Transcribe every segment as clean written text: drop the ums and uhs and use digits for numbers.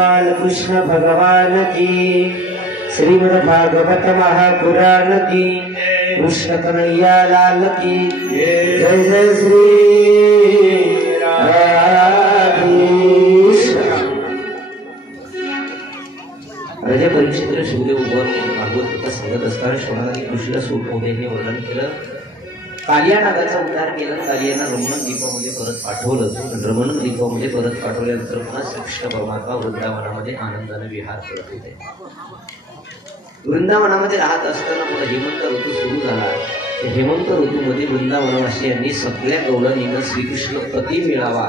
गोपाल कृष्ण भगवान की, श्रीमद् भागवत महापुराण की, कृष्ण कन्हैया लाल की जय जय श्री राजा परीक्षित शिवदेव भागवत कथा सांगत असताना श्रवणाने कृष्ण सूर्यने वर्णन केलं. कालिया नागाचा उद्धार केला. कालियाना रमण द्वीपामध्ये परत पाठवलं. रमण द्वीपामध्ये परत पाठवल्यानंतर पुन्हा श्रीकृष्ण परमात्मा वृंदावनामध्ये आनंदाने विहार करत होते. वृंदावनामध्ये राहत असताना पुन्हा हेमंत ऋतू सुरू झाला. हेमंत ऋतूमध्ये वृंदावनवासियांनी सगळ्या गवळणींना श्रीकृष्ण पती मिळावा,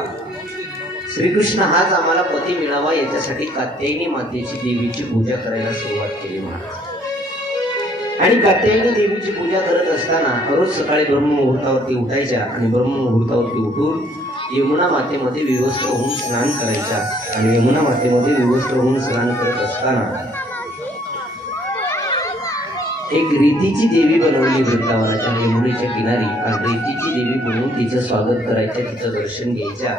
श्रीकृष्ण हाच आम्हाला पती मिळावा याच्यासाठी कात्यायनी मातेची देवीची पूजा करायला सुरुवात केली महाराज. आणि कात्यायनी देवीची पूजा करत असताना रोज सकाळी ब्रह्ममुहूर्तावरती उठायच्या आणि ब्रह्ममुहूर्तावरती उठून यमुना मातेमध्ये विवस्त्र होऊन स्नान करायच्या. आणि यमुना मातेमध्ये विवस्त्र होऊन स्नान करत असताना एक रेतीची देवी बनवली वृंदावनाच्या यमुनेच्या किनारी. आणि रेतीची देवी बनवून तिचं स्वागत करायचं, तिचं दर्शन घ्यायच्या.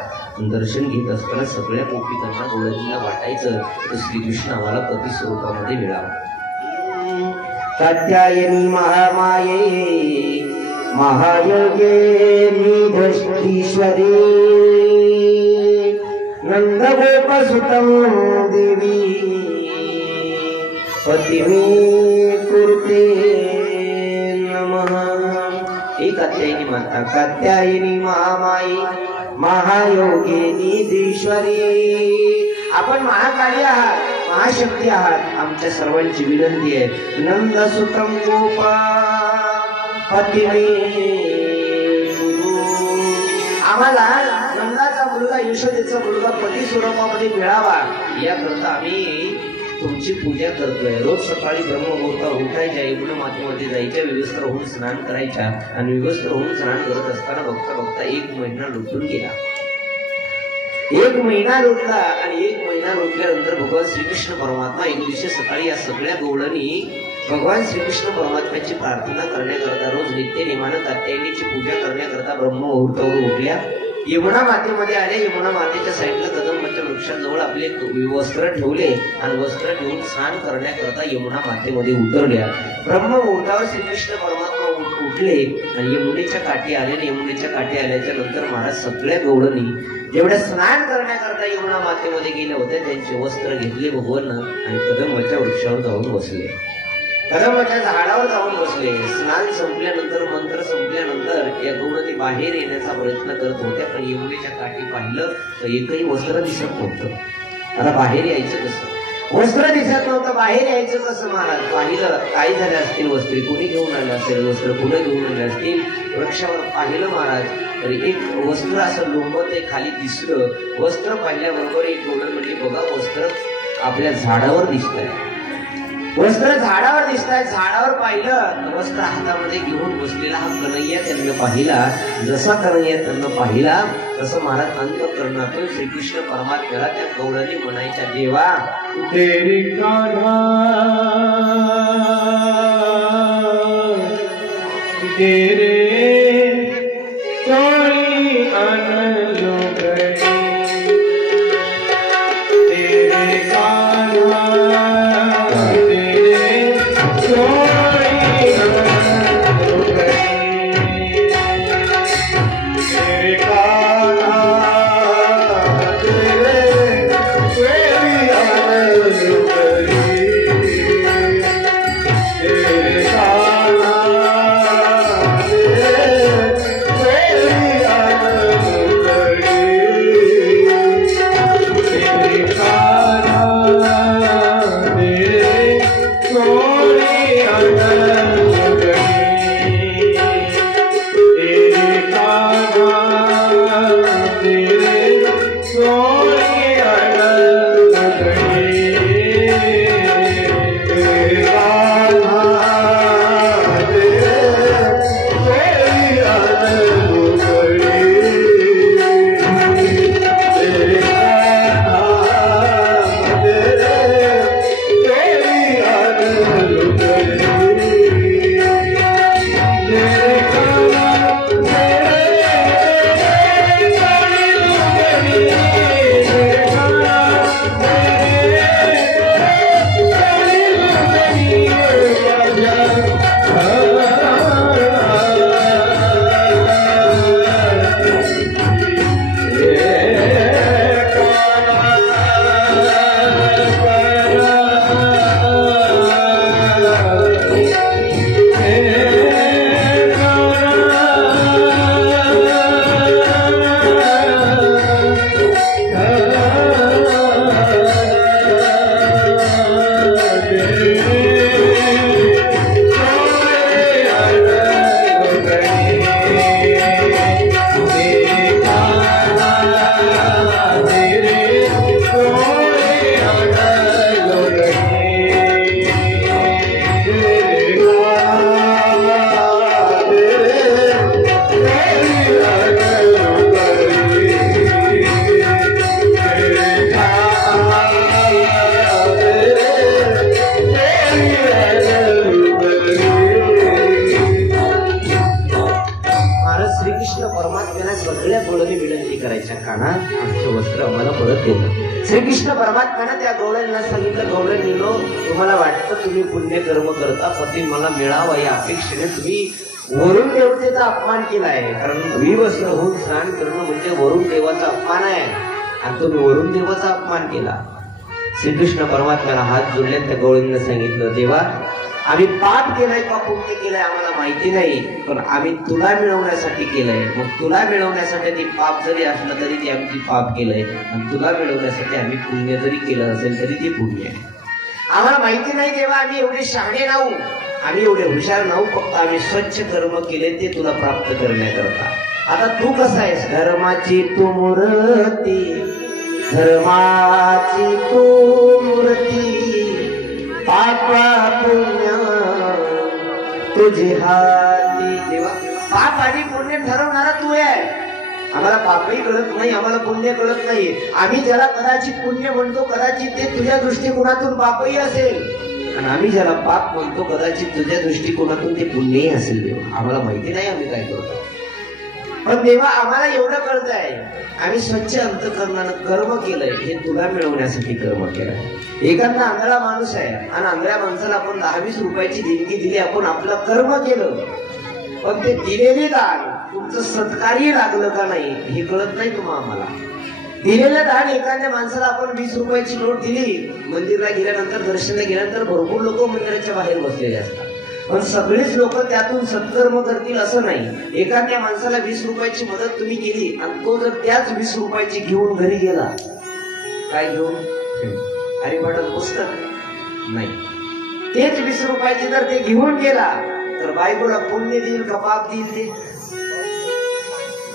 दर्शन घेत असताना सगळ्या गोपिकांना गोळ्यांना वाटायचं तर श्रीकृष्ण आम्हाला पती स्वरूपामध्ये मिळावा. कात्यायनी महामाये महायोगिनी दृष्टीश्वरी नंदगोपसुतं देवी पतिमे कुर्ते नमः. ही कात्यायनी माता, कात्यायनी महामाई महायोगिनी देश्वरी. आपण महाकाली आहात, महाशक्ती आहात. आमच्या सर्वांची विनंती आहे, नंदसुतं गोप पतिमे गुरु. आम्हाला नंदाचा मुलगा यशोदेचा मुलगा पती स्वरूपामध्ये मिळावा याकरता आम्ही तुमची पूजा करतोय. रोज सकाळी ब्रह्ममुहूर्तावर उठायच्या, यमुना मातेमध्ये जायच्या, विवस्त्र होऊन स्नान करायच्या. आणि विवस्त्र होऊन स्नान करत असताना बघता बघता 1 महिना लुटून गेला. 1 महिना लुटला. आणि 1 महिना लुटल्यानंतर भगवान श्रीकृष्ण परमात्मा एक दिवशी सकाळी या सगळ्या गवळणी भगवान श्रीकृष्ण परमात्म्याची प्रार्थना करण्याकरता रोज नित्य नेमानं कात्यायनीची पूजा करण्याकरता ब्रह्ममुहूर्तावर उठल्या. यमुना मातेमध्ये आले. यमुना मातेच्या साईडला कदंबाच्या वृक्षाजवळ आपले वस्त्र ठेवले आणि वस्त्र ठेवून स्नान करण्याकरता यमुना मातेमध्ये उतरल्या. ब्रह्ममुहूर्तावर श्रीकृष्ण परमात्मा उठले आणि यमुनेच्या काठी आले. यमुनेच्या काठी आल्याच्या नंतर महाराज सगळ्या गवळणी जेवढ्या स्नान करण्याकरता यमुना मातेमध्ये गेल्या होत्या त्यांचे वस्त्र घेतले भगवान आणि कदंबाच्या वृक्षावर जाऊन बसले. कदंबाच्या झाडावर जाऊन बसले. स्नान संपल्यानंतर, मंत्र संपल्यानंतर या गवळणी बाहेर येण्याचा प्रयत्न करत होत्या. पण यमुनेच्या काठी पाहिलं तर एकही वस्त्र दिसत नव्हतं. आता बाहेर यायचं कसं? वस्त्र दिसत नव्हतं, बाहेर यायचं कसं महाराज? पाहिलं काय झाले असतील वस्त्रे, कोणी घेऊन आले असेल वस्त्र, पुढे घेऊन आले असतील. वृक्षावर पाहिलं महाराज तर एक वस्त्र असं लोंबत खाली दिसलं. वस्त्र पाहिल्याबरोबर एक गवळण म्हणजे बघा वस्त्र आपल्या झाडावर दिसतंय. वस्त्र झाडावर दिसताय. झाडावर पाहिलं वस्त्र हातामध्ये घेऊन बसलेला हा कन्हैया त्यांना पाहिला. जसा कन्हैया त्यांना पाहिला तसं महाराज अंतःकरणातून श्रीकृष्ण परमात्म्याला त्या गवळणी म्हणायच्या, देवा तेरी कान्हा तेरे चोळी अनलो तेरे कान्हा तेरे आमच्या कानात आमचे वस्त्र आम्हाला परत देणं. श्रीकृष्ण परमात्म्यानं त्या गवळणीला सांगितलं, गवळणीनो, तुम्हाला वाटतं तुम्ही पुण्य कर्म करता, पती मला मिळावा या अपेक्षेने तुम्ही वरुण देवतेचा अपमान केलाय. कारण विवस्त्र होऊन स्नान करणं म्हणजे वरुण देवाचा अपमान आहे आणि तुम्ही वरुण देवाचा अपमान केला. श्रीकृष्ण परमात्म्याला हात जोडले त्या गवळणीने सांगितलं, देवा, आम्ही पाप केलंय का पुण्य केलंय आम्हाला माहिती नाही, पण आम्ही तुला मिळवण्यासाठी केलंय. मग तुला मिळवण्यासाठी ती पाप जरी असलं तरी ती आमची पाप केलंय, आणि तुला मिळवण्यासाठी आम्ही पुण्य जरी केलं असेल तरी ते पुण्य आहे. आम्हाला माहिती नाही देवा, आम्ही एवढे शहाणे नाहू, आम्ही एवढे हुशार नाहू, फक्त आम्ही स्वच्छ कर्म केले ते तुला प्राप्त करण्याकरता. आता तू कसा आहेस? धर्माची तू मूर्ती, धर्माची तू मूर्ती, पापा पुण्य तुझी हाती. देवा, पाप आणि पुण्य ठरवणारा तू आहे. आम्हाला पापही कळत नाही, आम्हाला पुण्य कळत नाही. आम्ही ज्याला कदाचित पुण्य म्हणतो कदाचित ते तुझ्या दृष्टिकोनातून पापही असेल, आणि आम्ही ज्याला पाप म्हणतो कदाचित तुझ्या दृष्टिकोनातून ते पुण्यही असेल. देवा, आम्हाला माहिती नाही आम्ही काय करतो, पण देवा आम्हाला एवढं कळत आहे, आम्ही स्वच्छ अंतःकरणानं कर्म केलंय हे तुला मिळवण्यासाठी कर्म केलंय. एखादा आंधळा माणूस आहे आणि आंधळ्या माणसाला आपण 10-20 रुपयाची देणगी दिली, आपण आपलं कर्म केलं, पण ते दिलेले दान तुमचं सत्कार्य लागलं का नाही हे कळत नाही तुम्हाला. आम्हाला दिलेलं दान, एखाद्या माणसाला आपण 20 रुपयाची नोट दिली, मंदिरला गेल्यानंतर दर्शनाला गेल्यानंतर भरपूर लोक मंदिराच्या बाहेर बसलेले असतात, पण सगळेच लोक त्यातून सत्कर्म करतील असं नाही. एखाद्या माणसाला 20 रुपयाची मदत तुम्ही केली आणि तो जर त्याच 20 रुपयाची घेऊन घरी गेला, काय घेऊन? अरे वाटत पुस्तक नाही, तेच 20 रुपयाची जर ते घेऊन गेला तर बायकोला पुण्य देईल का पाप देईल? ते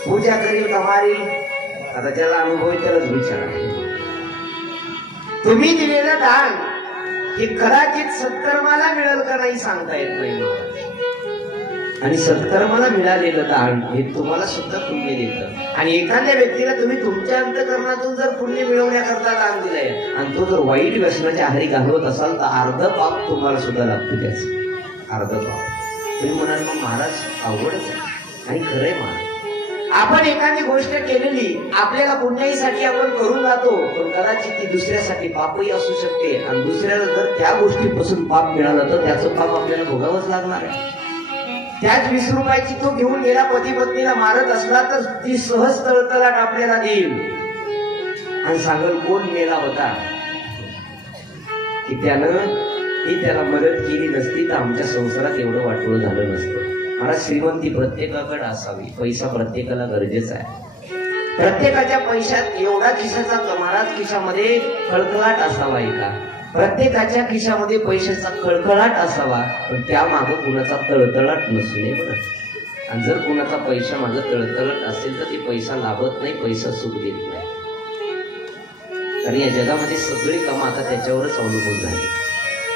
पूजा करील का मारील? आता ज्याला अनुभव त्यालाच विचारा. तुम्ही दिलेलं दान हे कदाचित सत्कर्माला मिळेल का नाही सांगता येत नाही, आणि सत्कर्माला मिळालेलं दान हे तुम्हाला सुद्धा पुण्य देतं. आणि एखाद्या व्यक्तीला तुम्ही तुमच्या अंतःकरणातून जर पुण्य मिळवण्याकरता दान दिलंय आणि तो जर वाईट व्यसनाच्या आहारी घालवत असाल तर अर्ध पाप तुम्हाला सुद्धा लागतं, त्याच अर्ध पाप. तुम्ही म्हणाल मग महाराज अवघडच आहे, आणि खरंय महाराज, आपण एखादी गोष्ट केलेली आपल्याला पुण्याईसाठी आपण करून जातो, पण कदाचित ती दुसऱ्यासाठी पापही असू शकते, आणि दुसऱ्याला जर त्या गोष्टीपासून पाप मिळालं तर त्याचं पाप आपल्याला भोगावंच लागणार आहे. त्याच 20 रुपयाची तो घेऊन गेला, पती पत्नीला मारत असला तर ती सहज तळतळाट आपल्याला देईल आणि सांगल कोण मेला होता, की त्याला मदत केली नसती तर आमच्या संसारात एवढं वाटोळं झालं नसतं. मला श्रीमंती प्रत्येकाकडे असावी, पैसा प्रत्येकाला गरजेचा आहे. प्रत्येकाच्या पैशात एवढा खिशाचा महाराज खिशामध्ये खळखळाट असावा का? प्रत्येकाच्या खिशामध्ये पैशाचा खळखळाट असावा, पण त्या मागं कुणाचा तळतळाट नसू नये बरं. आणि जर कुणाचा पैसा मागं तळतळाट असेल तर ते पैसा लाभत नाही, पैसा सुख देत नाही. कारण या जगामध्ये सगळे काम आता त्याच्यावरच अवलंबून झाले.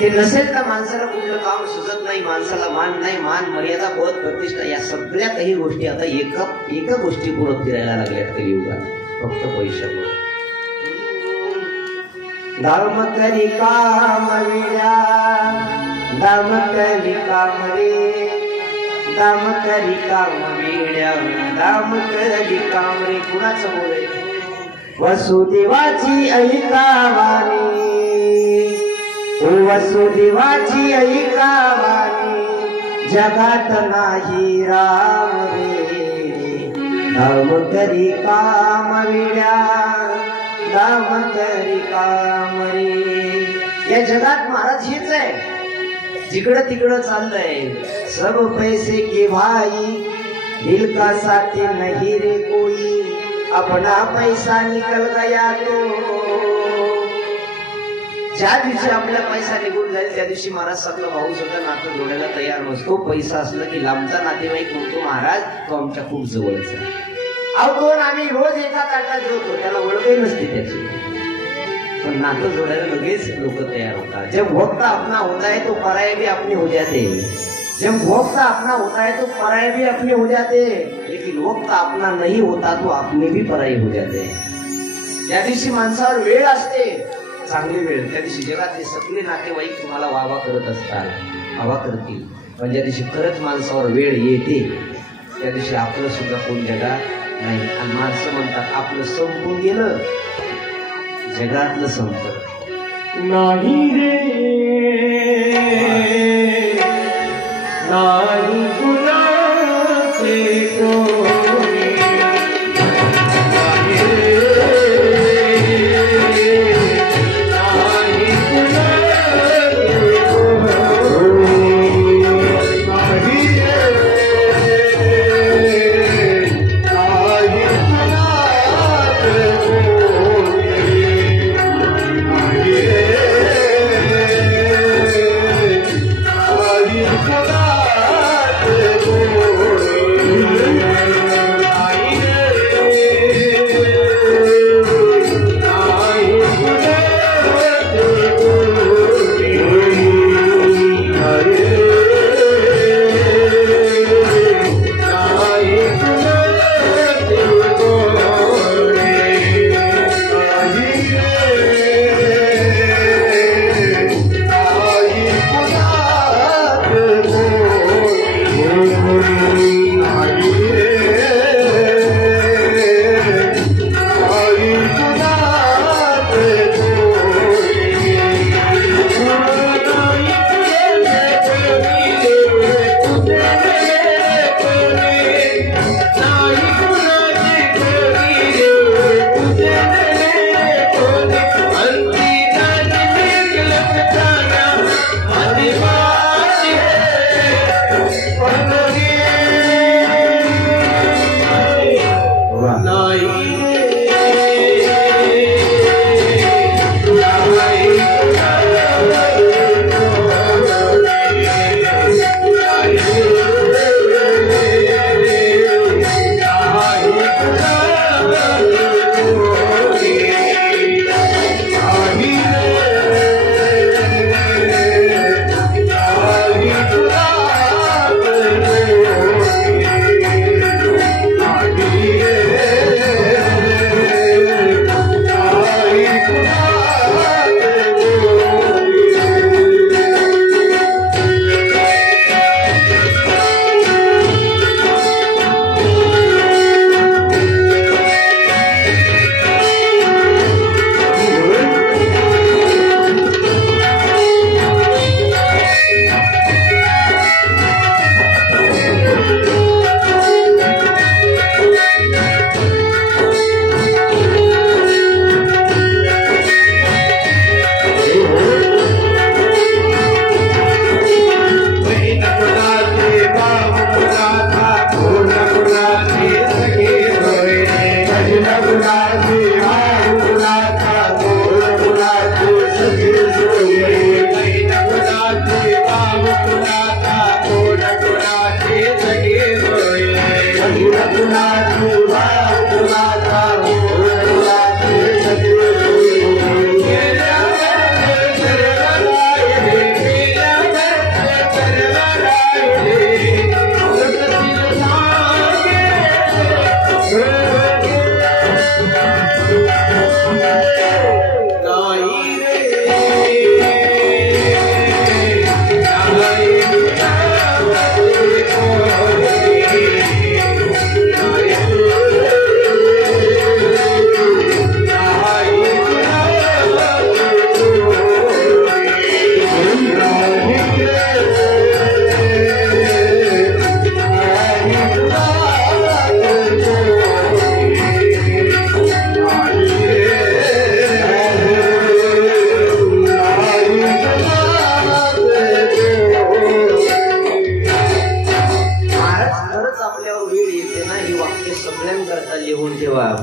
ते नसेल तर माणसाला कुठलं काम सुचत नाही, माणसाला मान नाही, मान मर्यादा पद प्रतिष्ठा या सगळ्या काही गोष्टी आता एका गोष्टी पुढे फिरायला लागल्यात कलियुगात, फक्त पैशामुळे. दाम करी काम विड्या, दाम करी काम रे, दाम करी काम विड्या, दाम करी काम रे. कुणाचं बोल आहे? वसुदेवाची ऐकावानी, वसुदेवाची ऐकावानी, जगात नाही राम रे. दाम करी काम विड्या, दाम करी काम रे. या जगात महाराज हेच आहे, जिकडं तिकडं चाललंय. सब पैसे के भाई, दिल का साथी नहीं रे कोई, अपना पैसा निकल गया तो. ज्या दिवशी आपला पैसा निघून जाईल त्या दिवशी महाराज सातला भाऊ सुद्धा नातं जोडायला तयार नसतो. पैसा असला की लांबचा नातेवाईक म्हणतो महाराज तो आमच्या खूप जवळचा आहे. अहो दोन आम्ही रोज एका ताटात जेवतो, त्याला ओळखही नसते त्याची, पण नातं जोडायला लगेच लोक तयार होतात. जब वक्त अपना होता है तो पराये भी अपने हो जाते, जब वक्त अपना होता है तो पराये भी अपने हो जाते, लेकिन वक्त अपना नहीं होता तो अपने भी पराये हो जाते. ज्या दिवशी माणसावर वेळ असते चांगली वेळ, त्या दिवशी जगातले सगळे नातेवाईक तुम्हाला वावा करत असतात, हवा करतील. पण ज्या दिवशी खरंच माणसावर वेळ येते त्या दिवशी आपलं सुद्धा कोण जगात नाही. आणि माणसं म्हणतात आपलं संपून गेलं जगातलं संपलं नाही रे नाही कुणाचे कोणी नाही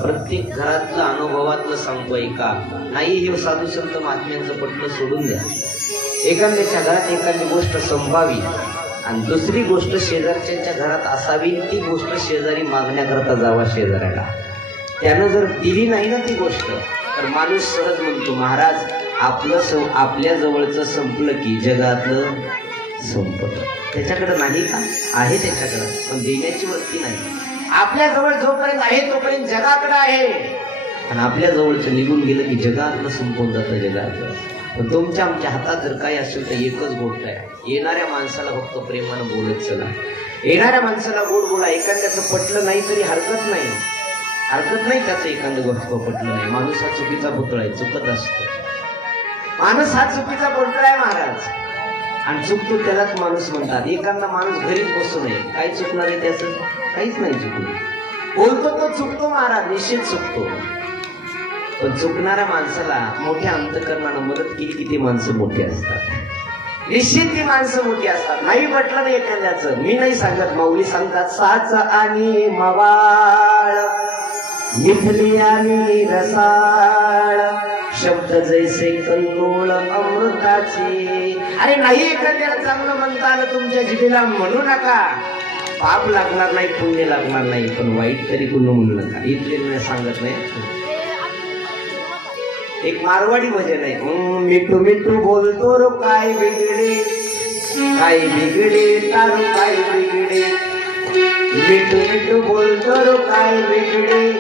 प्रत्येक घरातलं अनुभवातलं सांगतोय का नाही. हे साधू संत महात्म्यांचं पटलं सोडून द्या. एखाद्याच्या घरात एखादी गोष्ट संभावी आणि दुसरी गोष्ट शेजारच्या घरात असावी. ती गोष्ट शेजारी मागण्याकरता जावा शेजाऱ्याला. त्यानं जर दिली नाही ना ती गोष्ट तर माणूस सहज म्हणतो महाराज आपलं आपल्या जवळचं संपलं की जगातलं संपलं. त्याच्याकडे नाही का? आहे त्याच्याकडे, पण देण्याची वृत्ती नाही. आपल्या जवळ जोपर्यंत आहे तोपर्यंत जगाकडे आहे, आणि आपल्या जवळचं निघून गेलं की जगातलं संपून जातं जगातलं. पण तुमच्या आमच्या हातात जर काही असेल तर एकच गोष्ट आहे, येणाऱ्या माणसाला फक्त प्रेमानं बोलत चला. येणाऱ्या माणसाला गोड बोला. एखाद्याचं पटलं नाही तरी हरकत नाही, हरकत नाही त्याचं एखादं गोष्ट पटलं नाही. माणूस हा चुकीचा पुतळा आहे, चुकत असतो. माणूस हा चुकीचा पुतळा आहे महाराज, आणि चुकतो त्यालाच माणूस म्हणतात. एखादा माणूस घरीच बसू नये, काय चुकणार आहे त्याचं? काहीच नाही चुकलं. बोलतो तो चुकतो महाराज, निश्चित चुकतो. पण चुकणाऱ्या माणसाला मोठ्या अंतकरणानं मदत केली की ते माणसं मोठी असतात. निश्चित ती माणसं मोठी असतात. नाही पटलं नाही एखाद्याचं, मी नाही सांगत, माऊली सांगतात. साच आणि मवाळ मिथली आणि रसाळ शब्द जैसे कल्लोळ अमृताचे. अरे नाही एखाद्याला चांगलं म्हणता आलं तुमच्या जिभेला, म्हणू नका. पाप लागणार नाही, पुण्य लागणार नाही, पण वाईट तरी कुणं म्हणू नका. इथले सांगत नाही. एक मारवाडी भजन आहे. मिठू मिठू बोलतो रो काय बिगडे, काय बिगडे तारो काय बिगडे. मिठू मिठू बोलतो रो काय बिगडे,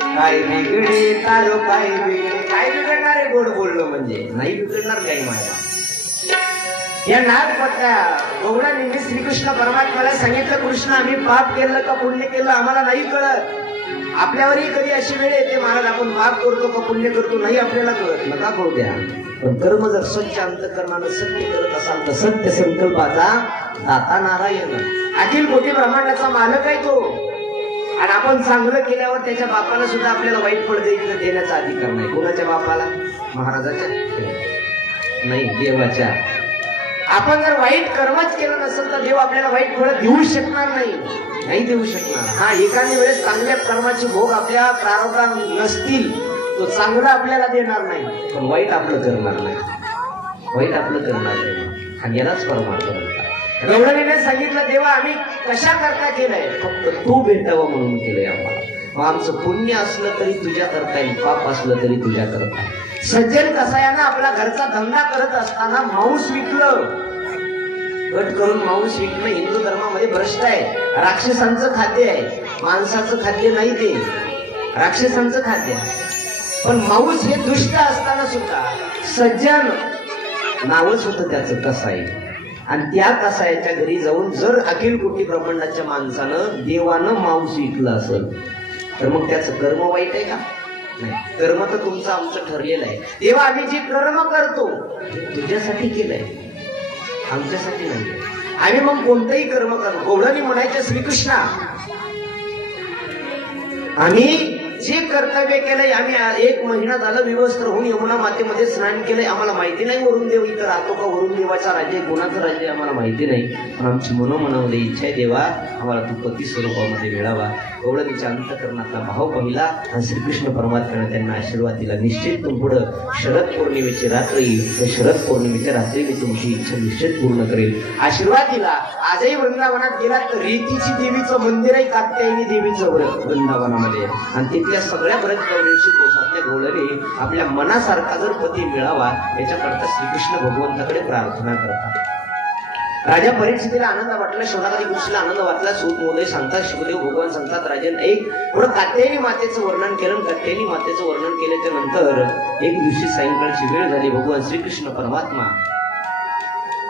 काय बिगडे तारो काय बिगडे. काय बिघडणार आहे गोड बोललो म्हणजे? नाही बिघडणार काही माझ्या. या नागपत्या गौडांनी श्रीकृष्ण परमात्म्याला सांगितलं, कृष्ण आम्ही पाप केलं का पुण्य केलं आम्हाला नाही कळत. आपल्यावरही कधी अशी वेळ येते महाराज, आपण पाप करतो का पुण्य करतो नाही आपल्याला कळत. नका कळू द्या. पण कर्म जर स्वच्छ अंतकरणानं सत्य करत असाल तर सत्य संकल्पाचा दाता नारायण, अखिल कोटी ब्रह्मांडाचा मालक आहे तो. आणि आपण चांगलं केल्यावर त्याच्या बापाला सुद्धा आपल्याला वाईट फळ देण्याचा अधिकार नाही. कोणाच्या बापाला? महाराजाच्या नाही, देवाच्या. आपण जर वाईट कर्मच केलं नसेल तर देव आपल्याला वाईट फळ देऊ शकणार नाही, नाही देऊ शकणार. हा, एखाद्या वेळेस चांगल्या कर्माचे भोग आपल्या प्रारब्धात नसतील तो चांगला आपल्याला देणार नाही, पण वाईट आपलं करणार नाही. वाईट आपलं करणार नाही. हा गेलाच परमार्थ म्हणतात. गौडणीने सांगितलं, देवा आम्ही कशा करता केलंय? फक्त तू भेटावं म्हणून केलंय आम्हाला. मग आमचं पुण्य असलं तरी तुझ्या करता येईल, पाप असलं तरी तुझ्या करता येईल. सज्जन कसायानं आपला घरचा धंदा करत असताना मांस विकलं, कट करून मांस विकणं हिंदू धर्मामध्ये भ्रष्ट आहे. राक्षसांचं खाद्य आहे, माणसाचं खाद्य नाही, ते राक्षसांचं खाद्य आहे. पण मांस हे दुष्ट असताना सुद्धा सज्जन नावच होतं त्याचं कसाई. आणि त्या कसायाच्या घरी जाऊन जर अखिल कोटी ब्रह्मांडाच्या माणसानं देवानं मांस विकलं असेल तर मग त्याचं कर्म वाईट आहे का? नाही. कर्म तर तुमचं आमचं ठरलेलं आहे. तेव्हा आम्ही जे कर्म करतो तुझ्यासाठी केलंय, आमच्यासाठी नाही. आम्ही मग कोणतंही कर्म करतो. गौडांनी म्हणायचं, श्रीकृष्णा आम्ही जे कर्तव्य केलंय, आम्ही 1 महिना झालं विवस्त्र होऊन यमुना मातेमध्ये स्नान केलंय. आम्हाला माहिती नाही वरुण देव इथं राहतो का, वरुण देवाचा राज्य कोणाचं राज्य आम्हाला माहिती नाही. पण आमची मनोमनामध्ये इच्छा आहे देवा आम्हाला तू पती स्वरूपामध्ये मिळावा. गौडांच्या अंतकरणातला भाव पाहिला आणि श्रीकृष्ण परमात्म्याने त्यांना आशीर्वाद दिला. निश्चित तुम पुढं शरद पौर्णिमेची रात्र येईल, तर शरद पौर्णिमेच्या रात्री मी तुमची इच्छा निश्चित पूर्ण करेल. आशीर्वाद दिला. आजही वृंदावनात गेलात तर रीतीची देवीचं मंदिर आहे, कात्यायनी देवीचं वृंदावनामध्ये, आणि तिथल्या सगळ्या ब्रजगौरींशी कोसातल्या गौडणी आपल्या मनासारखा जर पती मिळावा याच्याकरता श्रीकृष्ण भगवंताकडे प्रार्थना करतात. राजा परीक्षितीला आनंद वाटला, शौनकादी कृष्णाला आनंद वाटला. सूत मोदय सांगतात, शिवदेव भगवान सांगतात, राजन एक थोडं कात्यायनी मातेचं वर्णन केलं. कात्यायनी मातेचं वर्णन केल्याच्या नंतर एक दिवशी सायंकाळची वेळ झाली. भगवान श्रीकृष्ण परमात्मा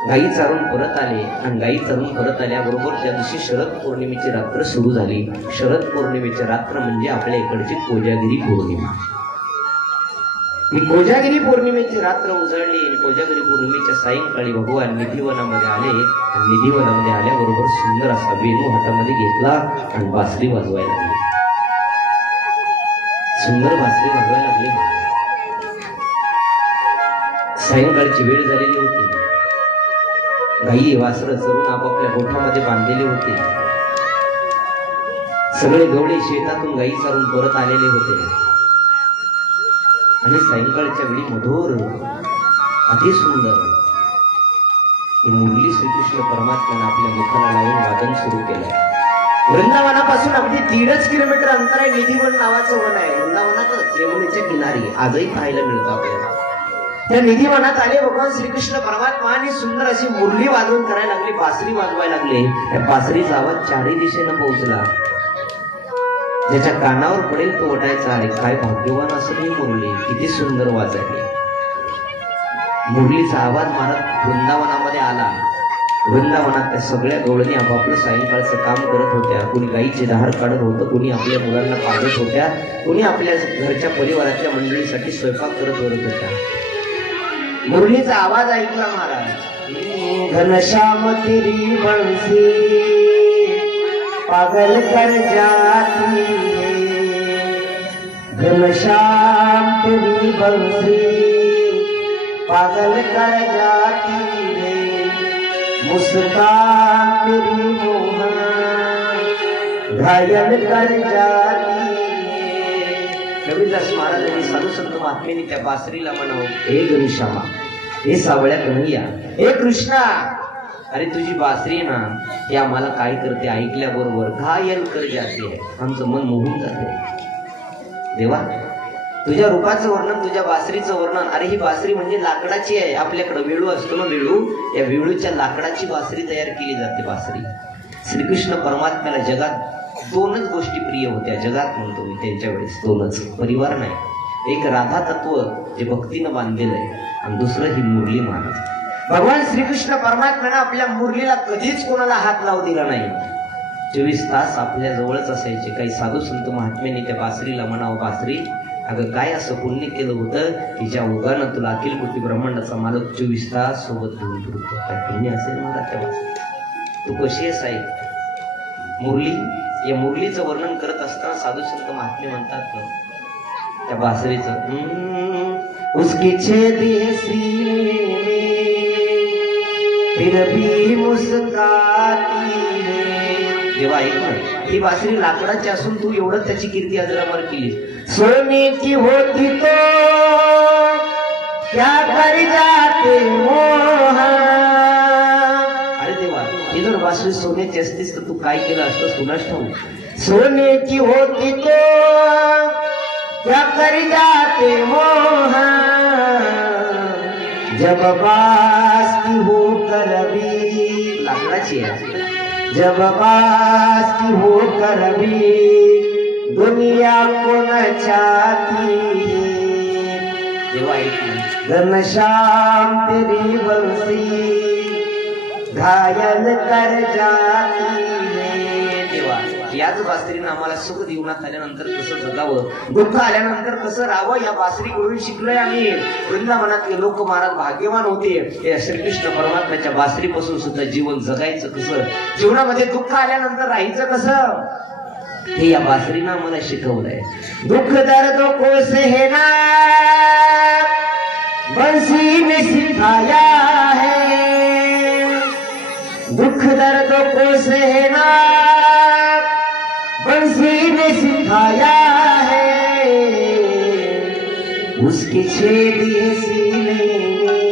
गायी चारून परत आले, आणि गायी चारून परत आल्याबरोबर त्या दिवशी शरद पौर्णिमेची रात्र सुरू झाली. शरद पौर्णिमेची रात्र म्हणजे आपल्या इकडची कोजागिरी पौर्णिमा. ही कोजागिरी पौर्णिमेची रात्र उजळली. कोजागिरी पौर्णिमेच्या सायंकाळी भगवान निधिवनामध्ये आले, आणि निधिवनामध्ये आल्याबरोबर सुंदर असा वेणू हातामध्ये घेतला आणि बासरी वाजवायला लागली. सुंदर बासरी वाजवायला लागली. सायंकाळची वेळ झालेली होती. गायी वासरं चरून आपापल्या गोठ्यामध्ये बांधलेले होते. सगळे गवळे शेतातून गायी चारून परत आलेले होते. आणि सायंकाळच्या वेळी मधुर अति सुंदर ही मुरली श्रीकृष्ण परमात्म्याने आपल्या मुखाला लावून वादन सुरू केलंय. वृंदावनापासून अगदी 1.5 किलोमीटर अंतर आहे निधिवन नावाचं वन आहे. वृंदावनातच यमुनेच्या किनारी आजही पाहायला मिळतं आपल्याला. त्या निधिवनात आले भगवान श्रीकृष्ण परमात्मा आणि सुंदर अशी मुरली वाजवून करायला लागली, बासरी वाजवायला लागले. त्या बासरीचा आवाज 4ही दिशेनं पोहोचला. ज्याच्या कानावर पडेल तो ओढायचा. अरे काय भाग्यवान असेल ही मुरली, किती सुंदर वाजली. मुरलीचा आवाज महाराज वृंदावनामध्ये आला. वृंदावनात त्या सगळ्या गवळणी आपापलं सायंकाळचं काम करत होत्या. कोणी गाईचे धार काढत होतं, कोणी आपल्या मुलांना पाजत होत्या, कोणी आपल्या घरच्या परिवारातल्या मंडळीसाठी स्वयंपाक करत होत्या. मुरलीचा आवाज ऐकला महाराज. घनश्याम तेरी बंसी पागल कर जाती है, घनश्याम तेरी बंसी पागल कर जाती है, मुस्कान तेरी मोहन घायल कर जाती है. कबीरदास महाराजांनी साधू संत महात्म्यांनी त्या बासरीला म्हणावं, हे घनश्यामा, हे सावळ्या कन्हैया, हे कृष्णा, अरे तुझी बासरी ना ती आम्हाला काय करते ऐकल्याबरोबर घायल कर जाते है, आमचं मन मोहून जाते. देवा, तुझ्या रूपाचं वर्णन, तुझ्या बासरीचं वर्णन. अरे ही बासरी म्हणजे लाकडाची आहे. आपल्याकडे वेळू असतो ना, वेळू, या वेळूच्या लाकडाची बासरी तयार केली जाते. बासरी श्रीकृष्ण परमात्म्याला जगात दोनच गोष्टी प्रिय होत्या. जगात म्हणतो मी त्यांच्या वेळेस दोनच, परिवार नाही. एक राधा तत्व जे भक्तीनं बांधलेलं आहे, आणि दुसरं ही मुरली महाराज. भगवान श्रीकृष्ण परमात्म्यानं आपल्या मुरलीला कधीच कोणाला हात लावू दिला नाही. 24 तास आपल्या जवळच असायचे. काही साधू संत महात्म्यांनी त्या बासरीला म्हणावं, बासरी, अगं काय असं पुण्य केलं होतं की ज्या उगानं तुला अखिल कोटी ब्रह्मांडाचा मालक 24 तास सोबत घेऊन फिरतो. काय पुण्य असेल मला त्या बासरी. तू कशी आहेस आई? मुरली, या मुरलीचं वर्णन करत असताना साधू संत महात्मे म्हणतात ना त्या बासरीचं, उसकी छेदी सीने में फिर भी मुस्काती है. देवा ऐक ना, ही बासरी लाकडाची असून तू एवढं त्याची कीर्ती अजरामर केली. सोने की होती तो क्या कर जाते मोह. अरे देवा, ही जर बासरी सोन्याची असतीस तर तू काय केलं असतं कुणास ठाऊक. सोने की होती तो क्या कर जाते मोह, जब बास की हो कर भी, लाकडाची आहे, जब बास की हो कर भी दुनिया को न चाहती है. देवा ऐक, घनश्याम तेरी बंसी घायल कर जाती है. देवा, याच बासरीनं आम्हाला सुख जीवनात आल्यानंतर कसं जगावं, दुःख आल्यानंतर कसं राहावं, या बासरीकडून शिकलोय आम्ही. वृंदावनातले लोक महाराज भाग्यवान होते. या श्रीकृष्ण परमात्म्याच्या बासरीपासून सुद्धा जीवन जगायचं कसं, जीवनामध्ये दुःख आल्यानंतर राहायचं कसं, हे या बासरीनं आम्हाला शिकवलंय. दुःख दर्दों को सहना बंसी ने सिखाया है, दुःख दर्दों को सहना बंसी ने सिखाया है, उसकी छेदी सीने में,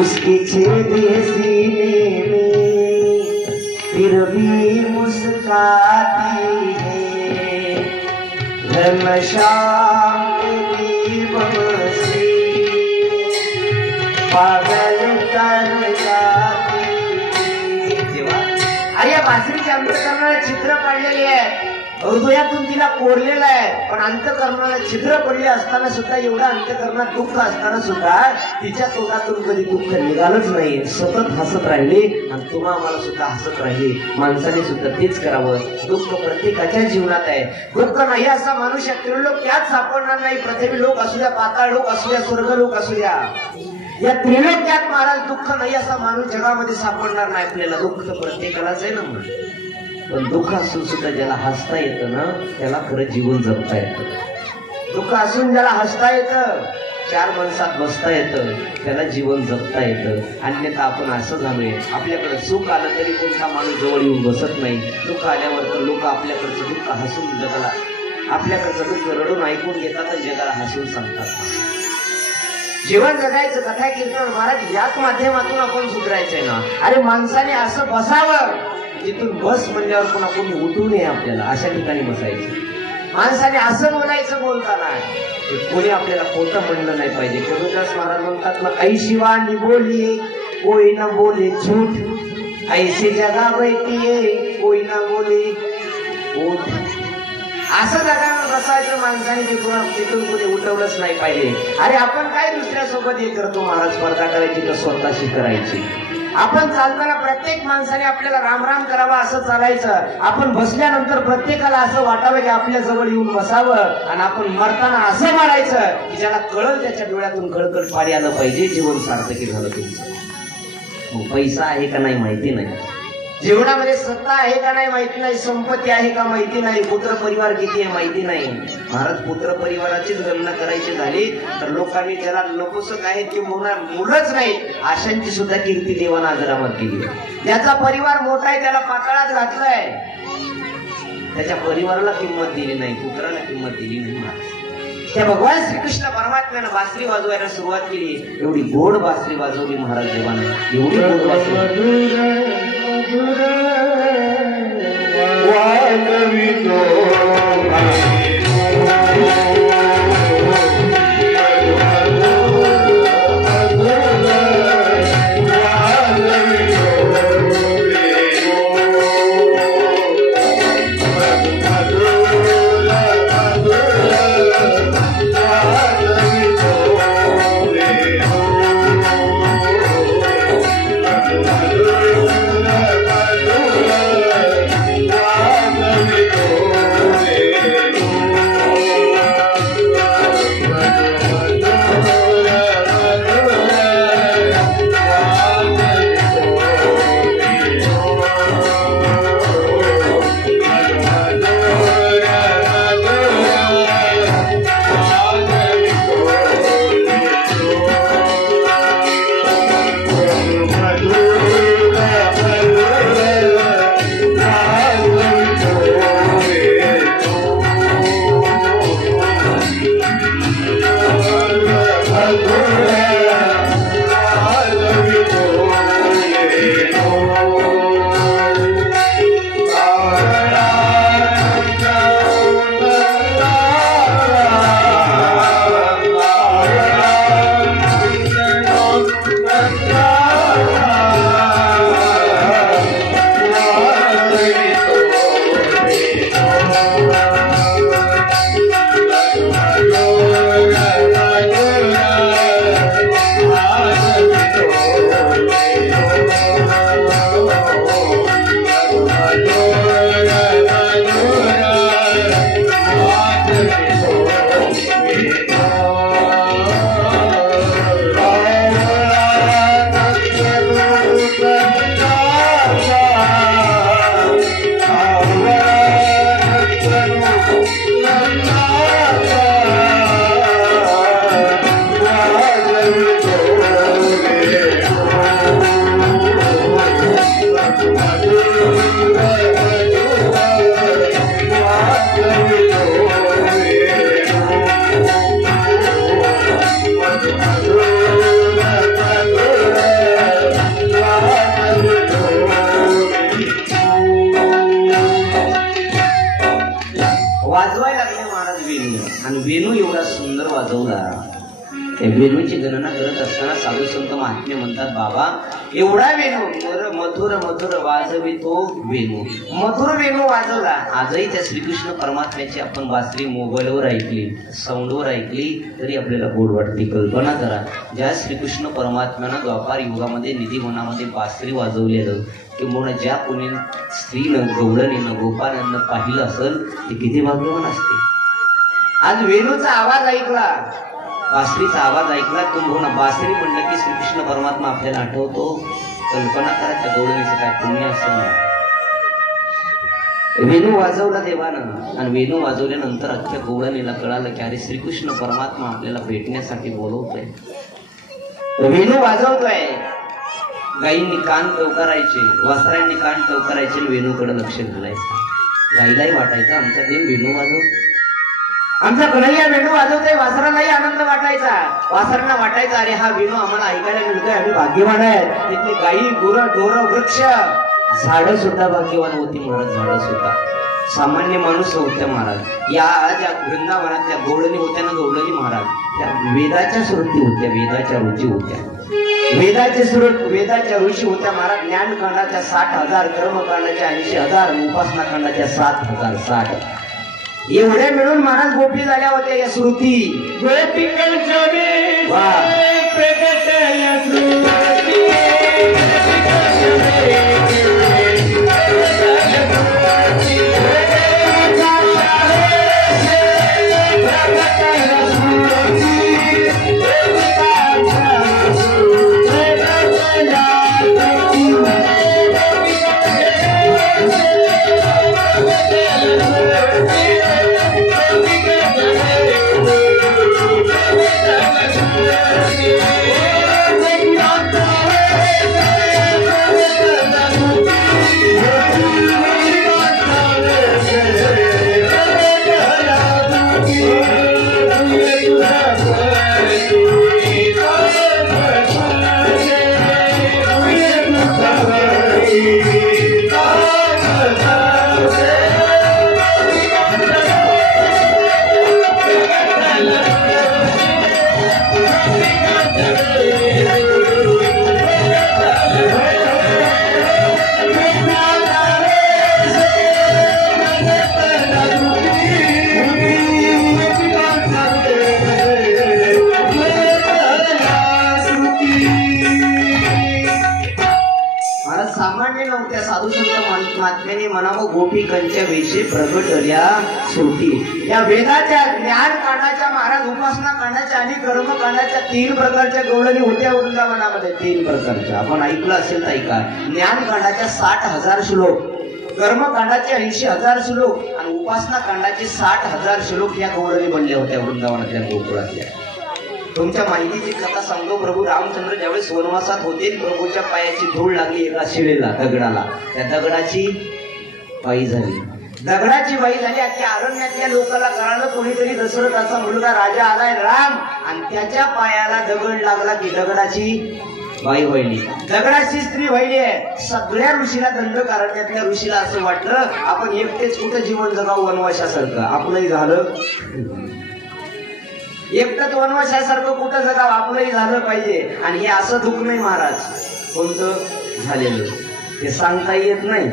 उसकी छेदी सीने में फिर भी मुस्काती है, घनश्याम तेरी बंसी पागल कर जाती है. देवा, अरे या बासरीचे अंतःकरणाला छिद्र काढलेली आहे, हृदयातून तिला कोरलेलं आहे, पण अंतःकरणाला छिद्र पडले असताना सुद्धा, एवढा अंतःकरणात दुःख असताना सुद्धा तिच्या तोंडातून कधी दुःख निघालंच नाही. सतत हसत राहिली आणि तुम्हा आम्हाला सुद्धा हसत राहिली. माणसाने सुद्धा तेच करावं. दुःख प्रत्येकाच्या जीवनात आहे. दुःख नाही असा माणूस या त्रिलोक त्यात सापडणार नाही. पृथ्वी लोक असू द्या, पाताळ लोक असू द्या, स्वर्ग लोक असू द्या, या त्रिलोक्यात महाराज दुःख नाही असा माणूस जगामध्ये सापडणार नाही. आपल्याला दुःख तर प्रत्येकालाच आहे ना, पण दुःख असून सुद्धा ज्याला हसता येतं ना त्याला खरं जीवन जगता येतं. दुःख असून ज्याला हसता येतं, 4 माणसात बसता येतं, त्याला जीवन जगता येतं. अन्यथा आपण असं झालोय, आपल्याकडे सुख आलं तरी कोणता माणूस जवळ येऊन बसत नाही. दुःख आल्यावर तर लोक आपल्याकडचं दुःख हसून जगाला, आपल्याकडचं दुःख रडून ऐकून घेतात आणि जगाला हसून सांगतात. जीवन जगायचं, कथा कीर्तन महाराज याच माध्यमातून आपण सुधारायचंय ना. अरे माणसाने असं बसावं, जिथून बस म्हणल्यावर पुन्हा कोणी उठू नये, आपल्याला अशा ठिकाणी बसायचं. माणसाने असं बोलायचं बोलताना कोणी आपल्याला खोटं म्हणलं नाही पाहिजे. कबीरदास महाराज म्हणतात ना, ऐशी वाणी बोली कोई ना बोले झूठ, ऐसी जगा बैठिये कोई ना बोले झूठ. असं जगावर बसायचं माणसाने, तिथून कोणी उठवलंच नाही पाहिजे. अरे आपण काय दुसऱ्यासोबत हे करतो महाराज, स्पर्धा करायची तर स्वतःशी करायची. आपण चालताना प्रत्येक माणसाने आपल्याला राम राम करावा असं चालायचं. आपण बसल्यानंतर प्रत्येकाला असं वाटावं की आपल्या जवळ येऊन बसावं. आणि आपण मरताना असं मारायचं की ज्याला कळल त्याच्या डोळ्यातून कळकळ पाणी आलं पाहिजे, जीवन सार्थकी झालं तुमचं. पैसा आहे का नाही माहिती नाही, जीवनामध्ये सत्ता आहे का नाही माहिती नाही, संपत्ती आहे का माहिती नाही, पुत्र परिवार किती आहे माहिती नाही. महाराज पुत्र परिवाराचीच गणना करायची झाली तर लोकांनी ज्याला नपुसक आहेत की मुलंच नाही अशांची सुद्धा कीर्ती देवानं आदरावर केली. ज्याचा परिवार मोठा आहे त्याला पाताळात घातलंय, त्याच्या परिवाराला किंमत दिली नाही, पुत्राला किंमत दिली नाही. महाराज त्या भगवान श्रीकृष्ण परमात्म्यानं बासरी वाजवायला सुरुवात केली. एवढी गोड बासरी वाजवली महाराज देवानं, एवढी गोड बासरी वेणूची गणना करत असताना साधू संत महात्मे म्हणतात, बाबा एवढा वेणू मधुर मधुर वाजवितो वेणू, मधुर वेणू वाजवला. आजही त्या श्रीकृष्ण परमात्म्याची आपण बासरी मोबाईलवर ऐकली, साऊंडवर ऐकली तरी आपल्याला गोड वाटते. कल्पना करा, ज्या श्रीकृष्ण परमात्म्यानं द्वापार युगामध्ये निधिवनामध्ये बासरी वाजवलेलं किंवा ज्या कोणी स्त्रीनं गवळणीनं गोपाळांना पाहिलं असेल ते किती भाग्यवान असते. आज वेणूचा आवाज ऐकला, बासरीचा आवाज ऐकला, किंवा बासरी म्हणलं की श्रीकृष्ण परमात्मा आपल्याला आठवतो. कल्पना करा त्या गवळणीचं काय पुण्य असेल. वेणू वाजवला देवानं आणि वेणू वाजवल्यानंतर अख्ख्या गवळणीला कळालं की अरे श्रीकृष्ण परमात्मा आपल्याला भेटण्यासाठी बोलवतोय. वेणू वाजवतोय. गाईंनी कान टवकारायचे, वासरांनी कान टवकारायचे आणि वेणूकडे लक्ष घालायचं. गाईलाही वाटायचं आमचा देव वेणू वाजवतो, आमचा कन्हैया वेणू वाजवतोय. वासरालाही आनंद वाटायचा, वासरांना वाटायचा अरे हा वेणू आम्हाला ऐकायला मिळतोय, आम्ही भाग्यवान आहेत. तिथली गाई गुरं डोरं वृक्ष झाडं सुद्धा भाग्यवान होती महाराज. झाडं सुद्धा सामान्य माणूस होत्या महाराज. या ज्या वृंदावनात गवळणी होत्या ना, गवळणी महाराज त्या वेदाच्या श्रुती होत्या, वेदाच्या रुची होत्या, वेदाच्या ऋषी होत्या महाराज. ज्ञानकांडाच्या 60,000, कर्मकांडाच्या 80,000, उपासना कांडाच्या 7,060 एवढे मिळून महाराज गोपी झाल्या होत्या या श्रुती. गोपिकांच्या विषयी प्रगटल्या श्रुती. या वेदाच्या ज्ञान कांडाच्या महाराज उपासना कांडाच्या आणि कर्म कांडाच्या 3 प्रकारच्या गवळणी होत्या वृंदावनामध्ये. 3 प्रकारच्या आपण ऐकलं असेल तर ऐका. ज्ञान कांडाच्या 60,000 श्लोक, कर्मकांडाचे 80,000 श्लोक आणि उपासना कांडाचे 60,000 श्लोक या गवळणी बनल्या होत्या वृंदावनातल्या गोकुळातल्या. तुमच्या माहितीची कथा सांगतो. प्रभू रामचंद्र ज्यावेळेस वनवासात होते, प्रभूच्या पायाची धूळ लागली एका शिळेला, दगडाला. त्या दगडाची बाई झाली. दगडाची बाई झाली. अख्ख्या अरण्यातल्या लोकांना कळालं कोणीतरी दशरथाचा मुलगा राजा आलाय राम, आणि त्याच्या पायाला दगड लागला की दगडाची बाई व्हायली, दगडाची स्त्री व्हायली आहे. सगळ्या ऋषीला दंड कारण्यातल्या ऋषीला असं वाटलं आपण एकटेच कुठं जीवन जगावं वनवासासारखं. आपलंही झालं एकटंच वनवासासारखं कुठं जगावं, आपलंही झालं पाहिजे. आणि हे असं दुःख नाही महाराज, कोणतं झालेलं ते सांगता येत नाही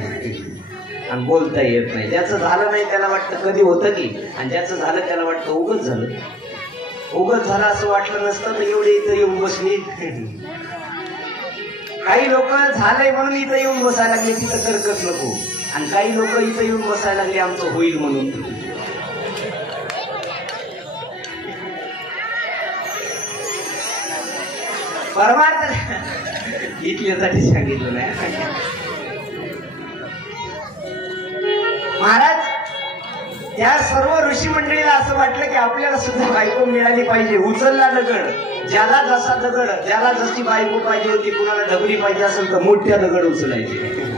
आणि बोलता येत नाही. ज्याचं झालं नाही त्याला वाटतं कधी होतं की, आणि ज्याचं झालं त्याला वाटतं उगच झालं. उगच झालं असं वाटलं नसतं तर एवढे इथं येऊन बसली. काही लोक झालंय म्हणून इथं येऊन बसायला लागले, तिथं कर्कच नको. आणि काही लोक इथं येऊन बसायला लागले आमचं होईल म्हणून. परमार्थ इथल्यासाठी सांगितलं नाही महाराज. त्या सर्व ऋषी मंडळीला असं वाटलं की आपल्याला सुद्धा बायको मिळाली पाहिजे. उचलला दगड, ज्याला जसा दगड, ज्याला जशी बायको पाहिजे होती, कुणाला डबरी पाहिजे असेल तर मोठ्या दगड उचलायचे,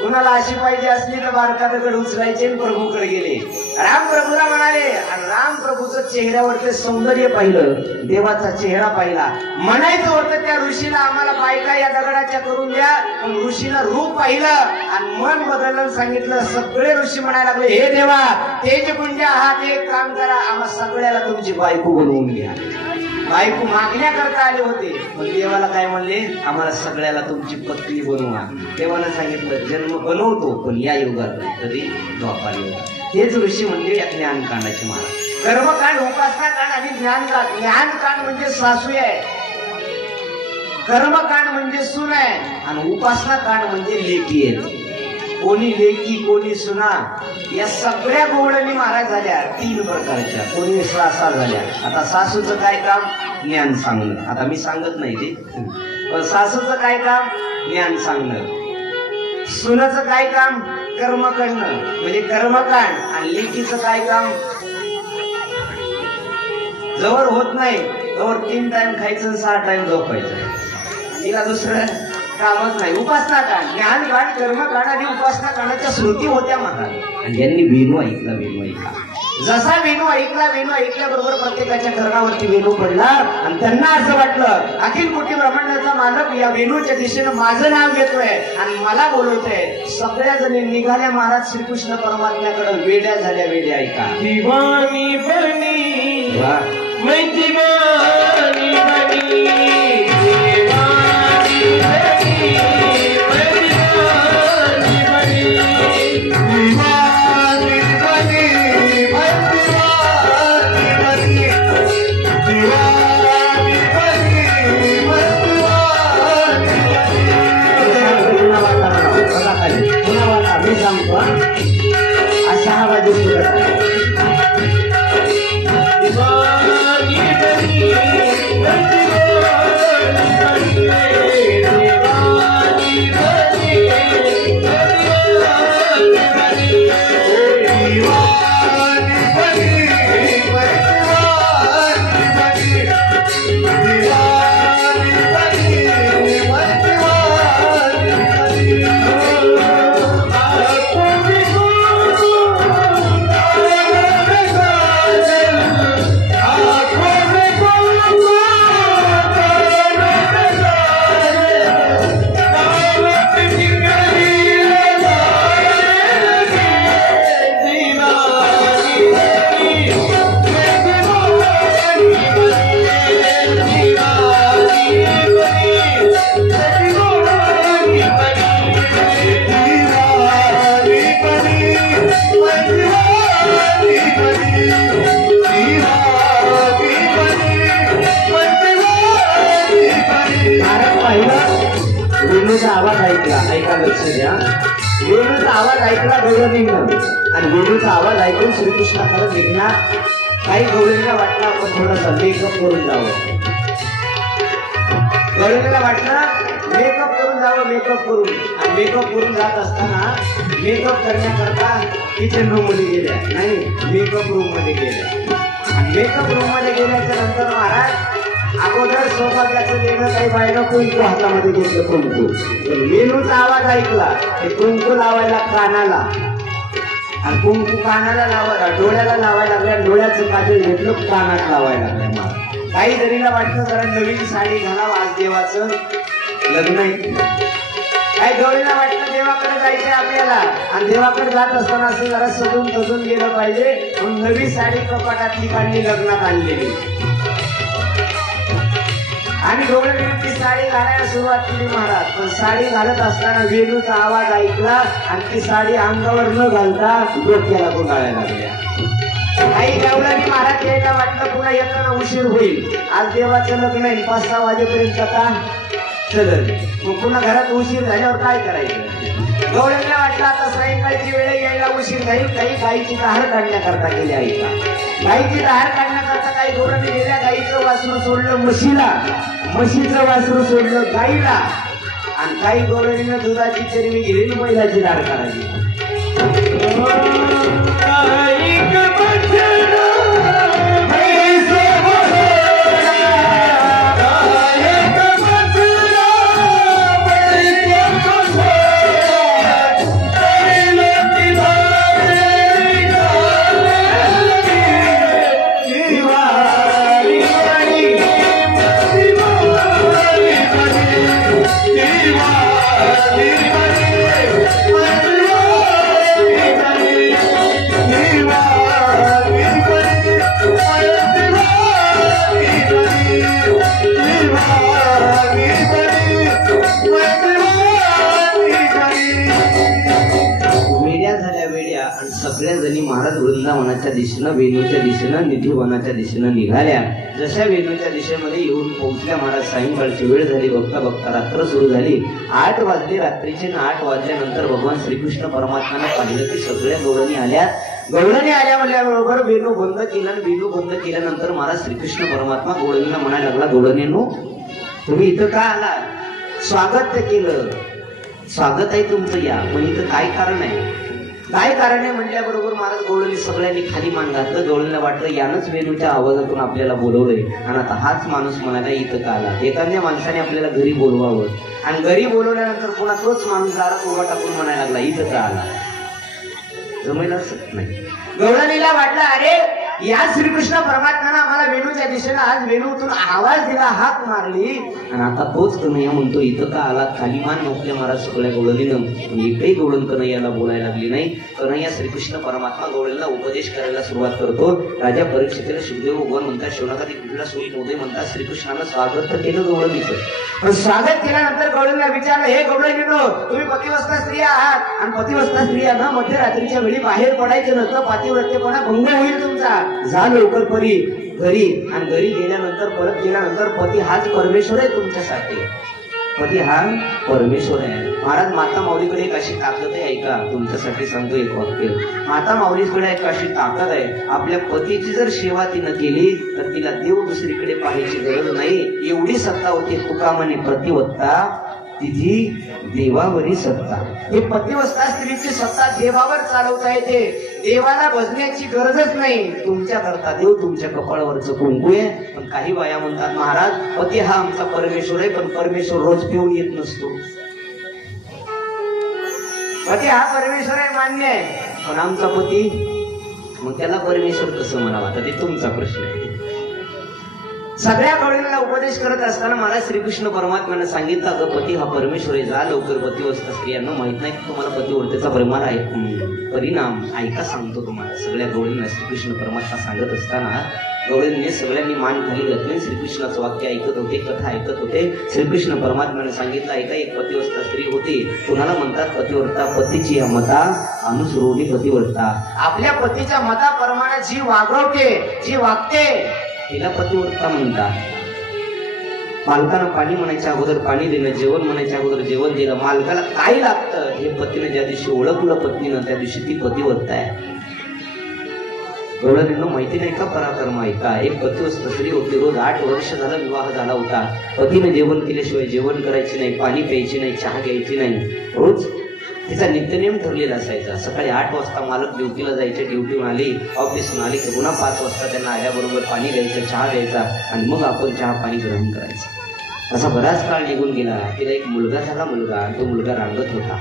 कुणाला अशी पाहिजे असली तर बारका दगड उचलायचे आणि प्रभूकडे गेले. राम प्रभूला म्हणाले, आणि राम प्रभूचं चेहऱ्यावरचं सौंदर्य पाहिलं, देवाचा चेहरा पाहिला. म्हणायचं होतं त्या ऋषीला आम्हाला बायका या दगडाच्या करून द्या, पण ऋषीनं रूप पाहिलं आणि मन बदललं, सांगितलं. सगळे ऋषी म्हणायला लागले, हे देवा तेजपुंज आहात, एक काम करा, आम्हा सगळ्याला तुमची बायको बनवून घ्या. बायको मागण्याकरता आले होते, पण देवाला काय म्हणले, आम्हाला सगळ्याला तुमची पत्नी बनवा. देवानं सांगितलं जन्म बनवतो पण या युगात नाही, कधी द्वापार युगात. हेच ऋषी म्हणजे या ज्ञानकांडाचे महाराज. कर्मकांड, उपासना कांड आणि ज्ञानकांड. ज्ञानकांड म्हणजे सासू आहे, कर्मकांड म्हणजे सून आहे, आणि उपासना कांड म्हणजे लेकी आहेत. कोणी लेकी कोणी सुना, या सगळ्या गोवळणी महाराज झाल्या 3 प्रकारच्या. कोणी सासा झाल्या. आता सासूचं काय काम, ज्ञान सांगणं. आता मी सांगत नाही ते, पण सासूचं काय काम, ज्ञान सांगणं. सुनाचं काय काम, कर्म करणं म्हणजे कर्मकांड. आणि लेकीचं काय काम, जवळ होत नाही जवळ 3 टाइम खायचं 6 टाइम झोपायचं, तिला दुसरं कामच नाही. उपासना कांड, ज्ञानकांड, कर्मकांड आणि उपासना कांडाच्या श्रुती होत्या महाराज. आणि ज्यांनी वेणू ऐकला, वेणू ऐकला, जसा वेणू ऐकला, वेणू ऐकल्याबरोबर प्रत्येकाच्या कर्णावरती वेणू पडला. आणि त्यांना असं वाटलं अखिल कोटी ब्रह्मांडाचा मालक या वेणूच्या दिशेनं माझं नाव घेतोय आणि मला बोलवतोय. सगळ्या जणी निघाल्या महाराज श्रीकृष्ण परमात्म्याकडे. वेड्या झाल्या, वेड्या ऐका. दिवानी बनी मैं दिवानी बनी, असा हा बाजू आवाज ऐकला, ऐका लक्ष द्या. वेणूचा आवाज ऐकला गौरवनीनं आणि वेणूचा आवाज ऐकून श्रीकृष्णाकडे निघणार. काही गौरीला वाटलं आपण थोडासा मेकअप करून जावं. गौरीला वाटलं मेकअप करून जावं, मेकअप करून. आणि मेकअप करून जात असताना मेकअप करण्याकरता किचन रूम मध्ये गेल्या, नाही मेकअप रूम मध्ये गेल्या. आणि मेकअप रूम मध्ये गेल्याच्या नंतर महाराज अगोदर सौभाग्याचं लेणं काही बायनं कुंकू हातामध्ये घेतलं, कुंकू. वेणूचा आवाज ऐकला ते कुंकू लावायला कानाला, आणि कुंकू कानाला लावायला डोळ्याला लावायला लागल्या. डोळ्याचं काजळ घेतलं कानात लावायला लागल्या. मला काही जरीला वाटलं जरा नवीन साडी घालावं, आज देवाचं लग्न आहे. काही गौरीला वाटलं देवाकडे जायचंय आपल्याला, आणि देवाकडे जात असताना असं जरा सजून तजून गेलं पाहिजे. म्हणून नवी साडी कपाटातली काढली, लग्नात आणलेली. आणि गौरीने ती साडी घालायला सुरुवात केली महाराज. पण साडी घालत असताना वेणूचा आवाज ऐकला आणि ती साडी अंगावर न घालता डोक्याला गुंडाळायला लागल्या. आई गवळणी महाराज यायला वाटलं पुन्हा येताना उशीर होईल, आज देवाचं लग्न आहे, 5-6 वाजेपर्यंत कथा चलल. मग पुन्हा घरात उशीर झाल्यावर काय करायचं. गवळणीला वाटलं आता सायंकाळची वेळ यायला उशीर जाईल, काही गाईची धार काढण्याकरता गेली. ऐका, गाईची धार काढण्याकरता काही गौरवणी गेल्या. गाईचं वासरू सोडलं म्हशीला, म्हशीचं वासरू सोडलं गाईला, आणि काही गौरवणीनं दुधाची चरबी गेली, बैलाची धार काढायची. सगळ्या जणी महाराज वृंदावनाच्या दिशेनं, वेणूच्या दिशेनं, निधीवनाच्या दिशेनं निघाल्या. जशा वेणूच्या दिशेमध्ये येऊन पोहोचल्या महाराज, सायंकाळची वेळ झाली. बघता बघता रात्र सुरू झाली. 8 वाजले रात्रीचे. 8 वाजल्यानंतर भगवान श्रीकृष्ण परमात्मानं पाहिलं की सगळ्या गौरणी आल्या. गौरणी आल्या म्हणल्याबरोबर वेणू बंद केला. वेणू बंद केल्यानंतर महाराज श्रीकृष्ण परमात्मा गौरणीला म्हणायला लागला, गौरणींनो तुम्ही इथं का आला? स्वागत केलं, स्वागत आहे तुमचं, या, पण इथं काय कारण आहे? काय कारण आहे म्हटल्याबरोबर महाराज गवळणी सगळ्यांनी खाली मान घातलं. गवळणीला वाटलं यानंच वेणूच्या आवाजातून आपल्याला बोलवलंय, आणि आता हाच माणूस म्हणाला इथं का आला. एखाद्या माणसाने आपल्याला घरी बोलवावं, आणि घरी बोलवल्यानंतर पुन्हा तोच माणूस दारात उभा टाकून म्हणायला लागला इथं का आला. जमेला नाही. गवळणीला वाटलं अरे या श्रीकृष्ण परमात्म्यानं आम्हाला वेणूच्या दिशेनं आज वेणूतून आवाज दिला, हाक मारली, आणि आता तोच कन्हैया म्हणतो इथं का आला. खाली मान घातल्या महाराज सगळ्या गवळणीनं. एकही गवळण कन्हैयाला बोलायला लागली नाही. कन्हैया श्रीकृष्ण परमात्मा गवळणीला उपदेश करायला सुरुवात करतो. राजा परीक्षितीला शुभदेव भगवान म्हणतात, शिवनाकादी कुठला सूत मोदय म्हणतात. श्रीकृष्णानं स्वागत तर केलं गवळणीचं, पण स्वागत केल्यानंतर गवळणीला विचारलं, हे गवळणीनो तुम्ही पतिवस्था स्त्रिया आहात, आणि पतिवस्था स्त्रियांना मध्यरात्रीच्या वेळी बाहेर पडायचं नसतं, पातिव्रत्यपणा भंग होईल तुमचा, जा लवकर परी घरी. आणि घरी गेल्यानंतर परत गेल्यानंतर पती हाच परमेश्वर आहे तुमच्यासाठी, पती हा परमेश्वर आहे. महाराज माता माऊलीकडे एक अशी ताकद आहे, ऐका तुमच्यासाठी सांगतो एक वाक्य. माता माऊलीकडे एक अशी ताकद आहे, आपल्या पतीची जर सेवा तिनं केली तर तिला देव दुसरीकडे पाहायची गरज नाही, एवढी सत्ता होती. तुका म्हणे प्रतिवत्ता तिची देवावरी सत्ता. हे पतिवस्था स्त्रीची सत्ता देवावर चालवता येते, देवाला भजण्याची गरजच नाही. तुमच्या करता देव तुमच्या कपाळावरचं कुंकू आहे. पण काही बाया म्हणतात महाराज पती हा आमचा परमेश्वर आहे, पण परमेश्वर रोज पिऊन येत नसतो. पती हा परमेश्वर आहे मान्य आहे, पण आमचा पती, मग त्याला परमेश्वर कसं म्हणावा, तर ते तुमचा प्रश्न आहे. सगळ्या गवळणीला उपदेश करत असताना महाराज श्रीकृष्ण परमात्म्याने सांगितलं, अगं पती हा परमेश्वर आहे, जा लवकर पतिवस्था स्त्रियांना माहित नाही की तुम्हाला पतिव्रतेचा परिणाम ऐका सांगतो तुम्हाला. सगळ्या गवळणीला श्रीकृष्ण परमात्मा सांगत असताना गवळणीने सगळ्यांनी मान खाली घातली. श्रीकृष्णाचं वाक्य ऐकत होते, कथा ऐकत होते. श्रीकृष्ण परमात्म्याने सांगितलं, ऐका एक पतिवस्था स्त्री होती, कुणाला म्हणतात पतिव्रता, पतीची मता अनुसरवली पतिव्रता. आपल्या पतीच्या मताप्रमाणे जी वागवते, जी वागते तिला पतिव्रता म्हणतात. मालकानं पाणी म्हणायच्या अगोदर पाणी देणं, जेवण म्हणायच्या अगोदर जेवण देणं, मालकाला काय लागतं हे पतीनं ज्या दिवशी ओळखलं पत्नीनं त्या दिवशी ती पतिव्रता आहे. एवढं माहिती नाही का पराक्रम आहे का? एक पतिव्रत स्त्री होती, रोज 8 वर्ष झालं विवाह झाला होता. पतीने जेवण केल्याशिवाय जेवण करायचे नाही, पाणी प्यायची नाही, चहा घ्यायची नाही. रोज तिचा नित्यनेम ठरलेला असायचा. सकाळी 8 वाजता मालक ड्युटीला जायचे, ड्युटीहून आली, ऑफिसहून आली की पुन्हा 5 वाजता त्यांना आल्याबरोबर पाणी द्यायचं, चहा द्यायचा आणि मग आपण चहा पाणी ग्रहण करायचं. असा बराच काळ निघून गेला. तिला एक मुलगा झाला. मुलगा, तो मुलगा रांगत होता.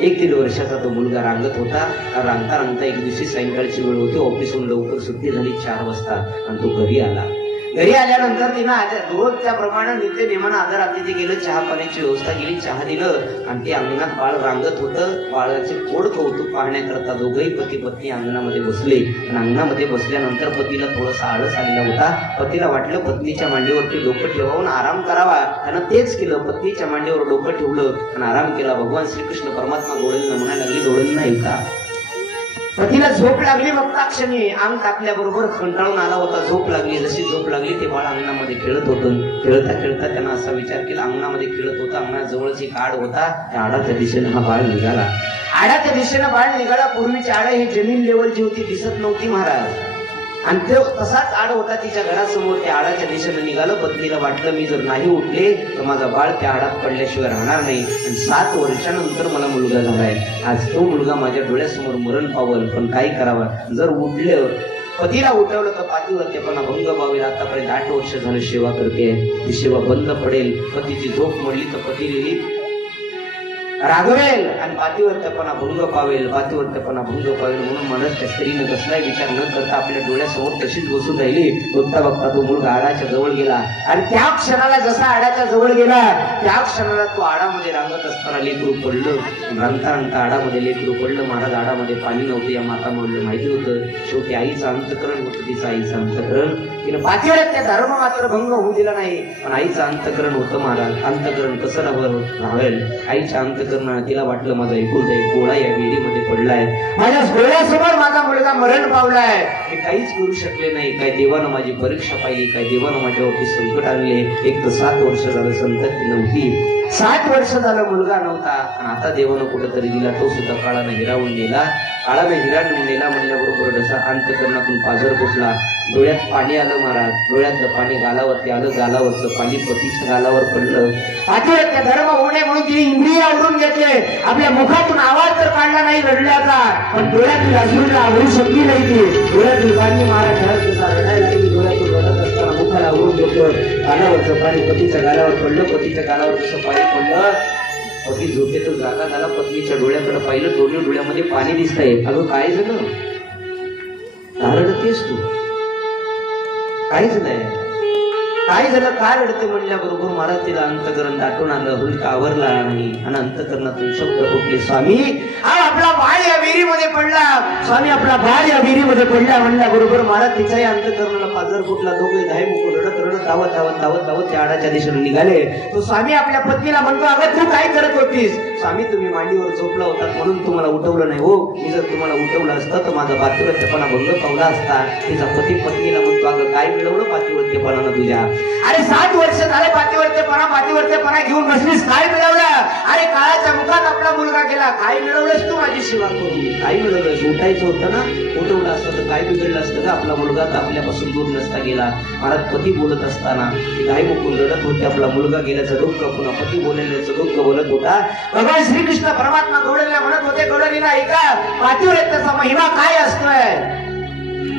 1-1.5 वर्षाचा तो मुलगा रांगत होता. रांगता रांगता एक दिवशी सायंकाळची वेळ होती, ऑफिसहून लवकर सुट्टी झाली 4 वाजता आणि तो घरी आला. घरी आल्यानंतर तिनं रोज त्याप्रमाणे नित्य नेमानं आदर अतिथी गेलं, चहा पाण्याची व्यवस्था केली, चहा दिलं आणि ते अंगणात बाळ रांगत होतं. बाळाचे गोड कौतुक पाहण्याकरता दोघंही पती पत्नी अंगणामध्ये बसले आणि अंगणामध्ये बसल्यानंतर पतीला थोडासा आळस आलेला होता. पतीला वाटलं पत्नीच्या मांडीवरती डोकं ठेवून आराम करावा. त्यानं तेच केलं. पत्नीच्या मांडीवर डोकं ठेवलं आणि आराम केला. भगवान श्रीकृष्ण परमात्मा डोळ्यांना म्हणायला लागली, डोळ्यांना नाही का? पतीला झोप लागली. बघता क्षणी अंग टाकल्याबरोबर कंटाळून आला होता. झोप लागली. जशी झोप लागली ते बाळ अंगणामध्ये खेळत होतं. खेळता खेळता त्यानं असा विचार केला, अंगणामध्ये खेळत होता, अंगणात जवळच एक आड होता, त्या आडाच्या दिशेने हा बाळ निघाला. आडाच्या दिशेनं बाळ निघाला. पूर्वीची आड ही जमीन लेवलची होती, दिसत नव्हती महाराज. आणि तो तसाच आड होता तिच्या घरासमोर. त्या आडाच्या दिशेने निघालं. पत्नीला वाटलं मी जर नाही उठले तर माझा बाळ त्या आडात पडल्याशिवाय राहणार नाही आणि 7 वर्षानंतर मला मुलगा झालाय. आज तो मुलगा माझ्या डोळ्यासमोर मरण पावल, पण काय करावं? जर उठलं, पतीला उठवलं तर पातिव्रत्यपणा भंग पावेल. आतापर्यंत 8 वर्ष झालं सेवा करते, ती सेवा बंद पडेल. पतीची झोप मोडली तर पती लिहिली रागवेल आणि पातिव्रत्यपणा भंग पावेल, पातिव्रत्यपणा भंग पावेल. म्हणून म्हणत त्या स्त्रीनं कसलाही विचार न करता आपल्या डोळ्यासमोर तशीच बसून राहिली. बघता बघता तो मुलगा आडाच्या जवळ गेला आणि त्या क्षणाला जसा आडाच्या जवळ गेला त्या क्षणाला तो आडामध्ये रांगत असताना लेकरू पडलं. रांगता रांगता आडामध्ये लेकरू पडलं. महाराज, आडामध्ये पाणी नव्हतं. या माता म्हणलं माहिती होतं. शेवटी आईचं अंतकरण होतं. तिचं आईचं अंतकरण. तिनं पातिव्रत्य धर्म मात्र भंग होऊ दिला नाही, पण आईचं अंतकरण होतं महाराज. अंतकरण कसं राहावेल? आईच्या अंतकरण तिला वाटलं माझा एकूण एक गोळा या विहिरीमध्ये पडलाय, माझ्या डोळ्यासमोर माझा मुलगा मरण पावलाय, मी काहीच करू शकले नाही. काय देवानं माझी परीक्षा पाहिली, काय देवानं माझ्यावरती संकट आणले. एक तर 7 वर्ष झालं संतती नव्हती, 7 वर्ष झालं मुलगा नव्हता आणि आता देवानं कुठेतरी दिला. तो सुद्धा काळानं हिरावून गेला. काळानं हिरावून गेला म्हणल्याबरोबर जसा अंतकरणातून पाझर फुटला. डोळ्यात पाणी आलं महाराज. डोळ्यातलं पाणी गालावरती आलं. गालावरचं पाणी पतीच्या गालावर पडलं. पातिव्रत्य धर्म होणे म्हणून तिने इंद्रिय आवरून घेतले. आपल्या मुखातून आवाज तर काढला नाही रडल्याचा, पण डोळ्यातून अजून आवडू शकली नाही. ती डोळ्यातून पाणी महाराज घरात सुद्धा रडायला लागली. डोळ्यातून रडत असताना मुखाला आवरून घेतलं. गालावरचं पाणी पतीच्या गालावर पडलं. पतीच्या गालावर जसं पाणी पडलं, पती झोपेतच जागा झाला. पत्नीच्या डोळ्याकडे पाहिलं. दोन्ही डोळ्यामध्ये पाणी दिसतंय. अगं काय झालं? रडतेस तू? काय झालंय? काय झालं? काय रडते म्हणल्याबरोबर महाराज तिला अंतकरण दाटून आलं. हुलका आवरला नाही आणि अंतकरणातून शब्द फुटले, स्वामी आपला बाळ या विहिरीमध्ये पडला. स्वामी आपला बाळ या विहिरीमध्ये पडला म्हणल्याबरोबर महाराज तिच्याही अंतकरणाला पाझर फुटला. दोघे धाय मुकून रडत रडत धावत धावत धावत धावत त्या आडाच्या दिशेने निघाले. तो स्वामी आपल्या पत्नीला म्हणतो, अगं तू काय करत होतीस? स्वामी तुम्ही मांडीवर झोपला होता म्हणून तुम्हाला उठवलं नाही. हो, मी जर तुम्हाला उठवलं असतं तर माझा पातिव्रत्यपणा भंग पावला असता. तिचा पती पत्नीला म्हणतो, अगं काय मिळवलं पातिव्रत्यपणानं तुझ्या? अरे 7 वर्ष झाले पातिव्रत्यपणा घेऊन बसलीस, काय मिळवलं? अरे काळाच्या मुखात आपला मुलगा गेला, काय मिळवलंस तू माझी सेवा करून? काय मिळवलंस? उठायचं होतं ना, उठवलं असतं तर काय बिघडलं असतं का? आपला मुलगा तर आपल्यापासून दूर नसता गेला. महाराज पती बोलत असताना ती गाय मुकून रडत होती. आपला मुलगा गेल्याचं दुःख, पुन्हा पती बोलल्याचं दुःख बोलत होता. भगवान श्रीकृष्ण परमात्मा गौडलीला म्हणत होते, गौडलीला ऐका, पातिव्रत्याचा महिमा काय असतोय?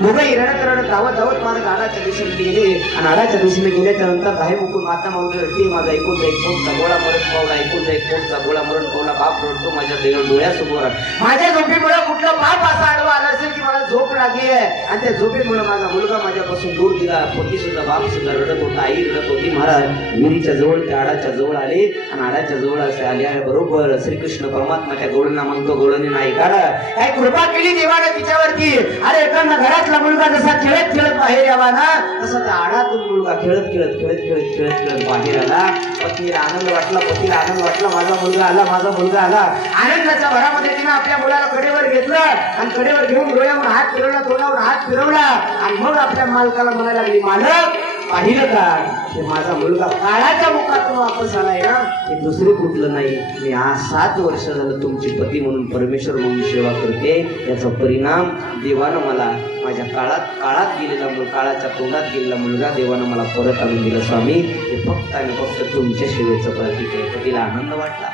दोघंही रडत रडत धावत धावत महाराज आडाच्या दिशेने गेले आणि आडाच्या दिशेने गेल्याच्या नंतर धाय मुकून माता माऊली, माझा एकूणचा एक पोटचा गोळा मरण पावला, एकूणचा एक पोटचा गोळा मरण पावला. बाप रडतो माझ्या डोळ्यासमोर. माझ्या झोपेमुळे कुठलं पाप असं आडवा आलं असेल की मला झोप लागली आहे आणि त्या झोपेमुळे माझा मुलगा माझ्यापासून दूर गेला. पती सुद्धा, बाप सुद्धा रडत होता, आई रडत होती. महाराज विहिरीच्या जवळ त्या आडाच्या जवळ आले आणि आडाच्या जवळ असे आल्याबरोबर श्रीकृष्ण परमात्मा त्या गौडींना म्हणतो, गौडींनी नाही काढा, काय कृपा केली देवानं तिच्यावरती. अरे एखादा घरातला मुलगा जसा खेळत खेळत बाहेर यावा ना, तसा त्या आडातून मुलगा खेळत खेळत खेळत खेळत खेळत खेळत बाहेर आला. पत्नीला आनंद वाटला, पतीला आनंद वाटला, माझा मुलगा आला, माझा मुलगा आला. आनंदाच्या भरामध्ये तिने आपल्या मुलाला कडेवर घेतलं आणि कडेवर घेऊन डोळ्यावर हात फिरवला, तोंडावर हात फिरवला आणि मग आपल्या मालकाला म्हणायला लागली, मालक पाहिलं का ते माझा मुलगा काळाच्या मुखातून वापस आलाय ना, हे दुसरे कुठलं नाही. मी आज 7 वर्ष झालं तुमची पती म्हणून परमेश्वर म्हणून सेवा करते. याचा परिणाम देवानं मला माझ्या काळात गेलेला काळाच्या तोंडात गेलेला मुलगा देवानं मला परत आणून दिला. स्वामी, हे फक्त आणि फक्त तुमच्या सेवेचं प्रतीक आहे. पतीला आनंद वाटला.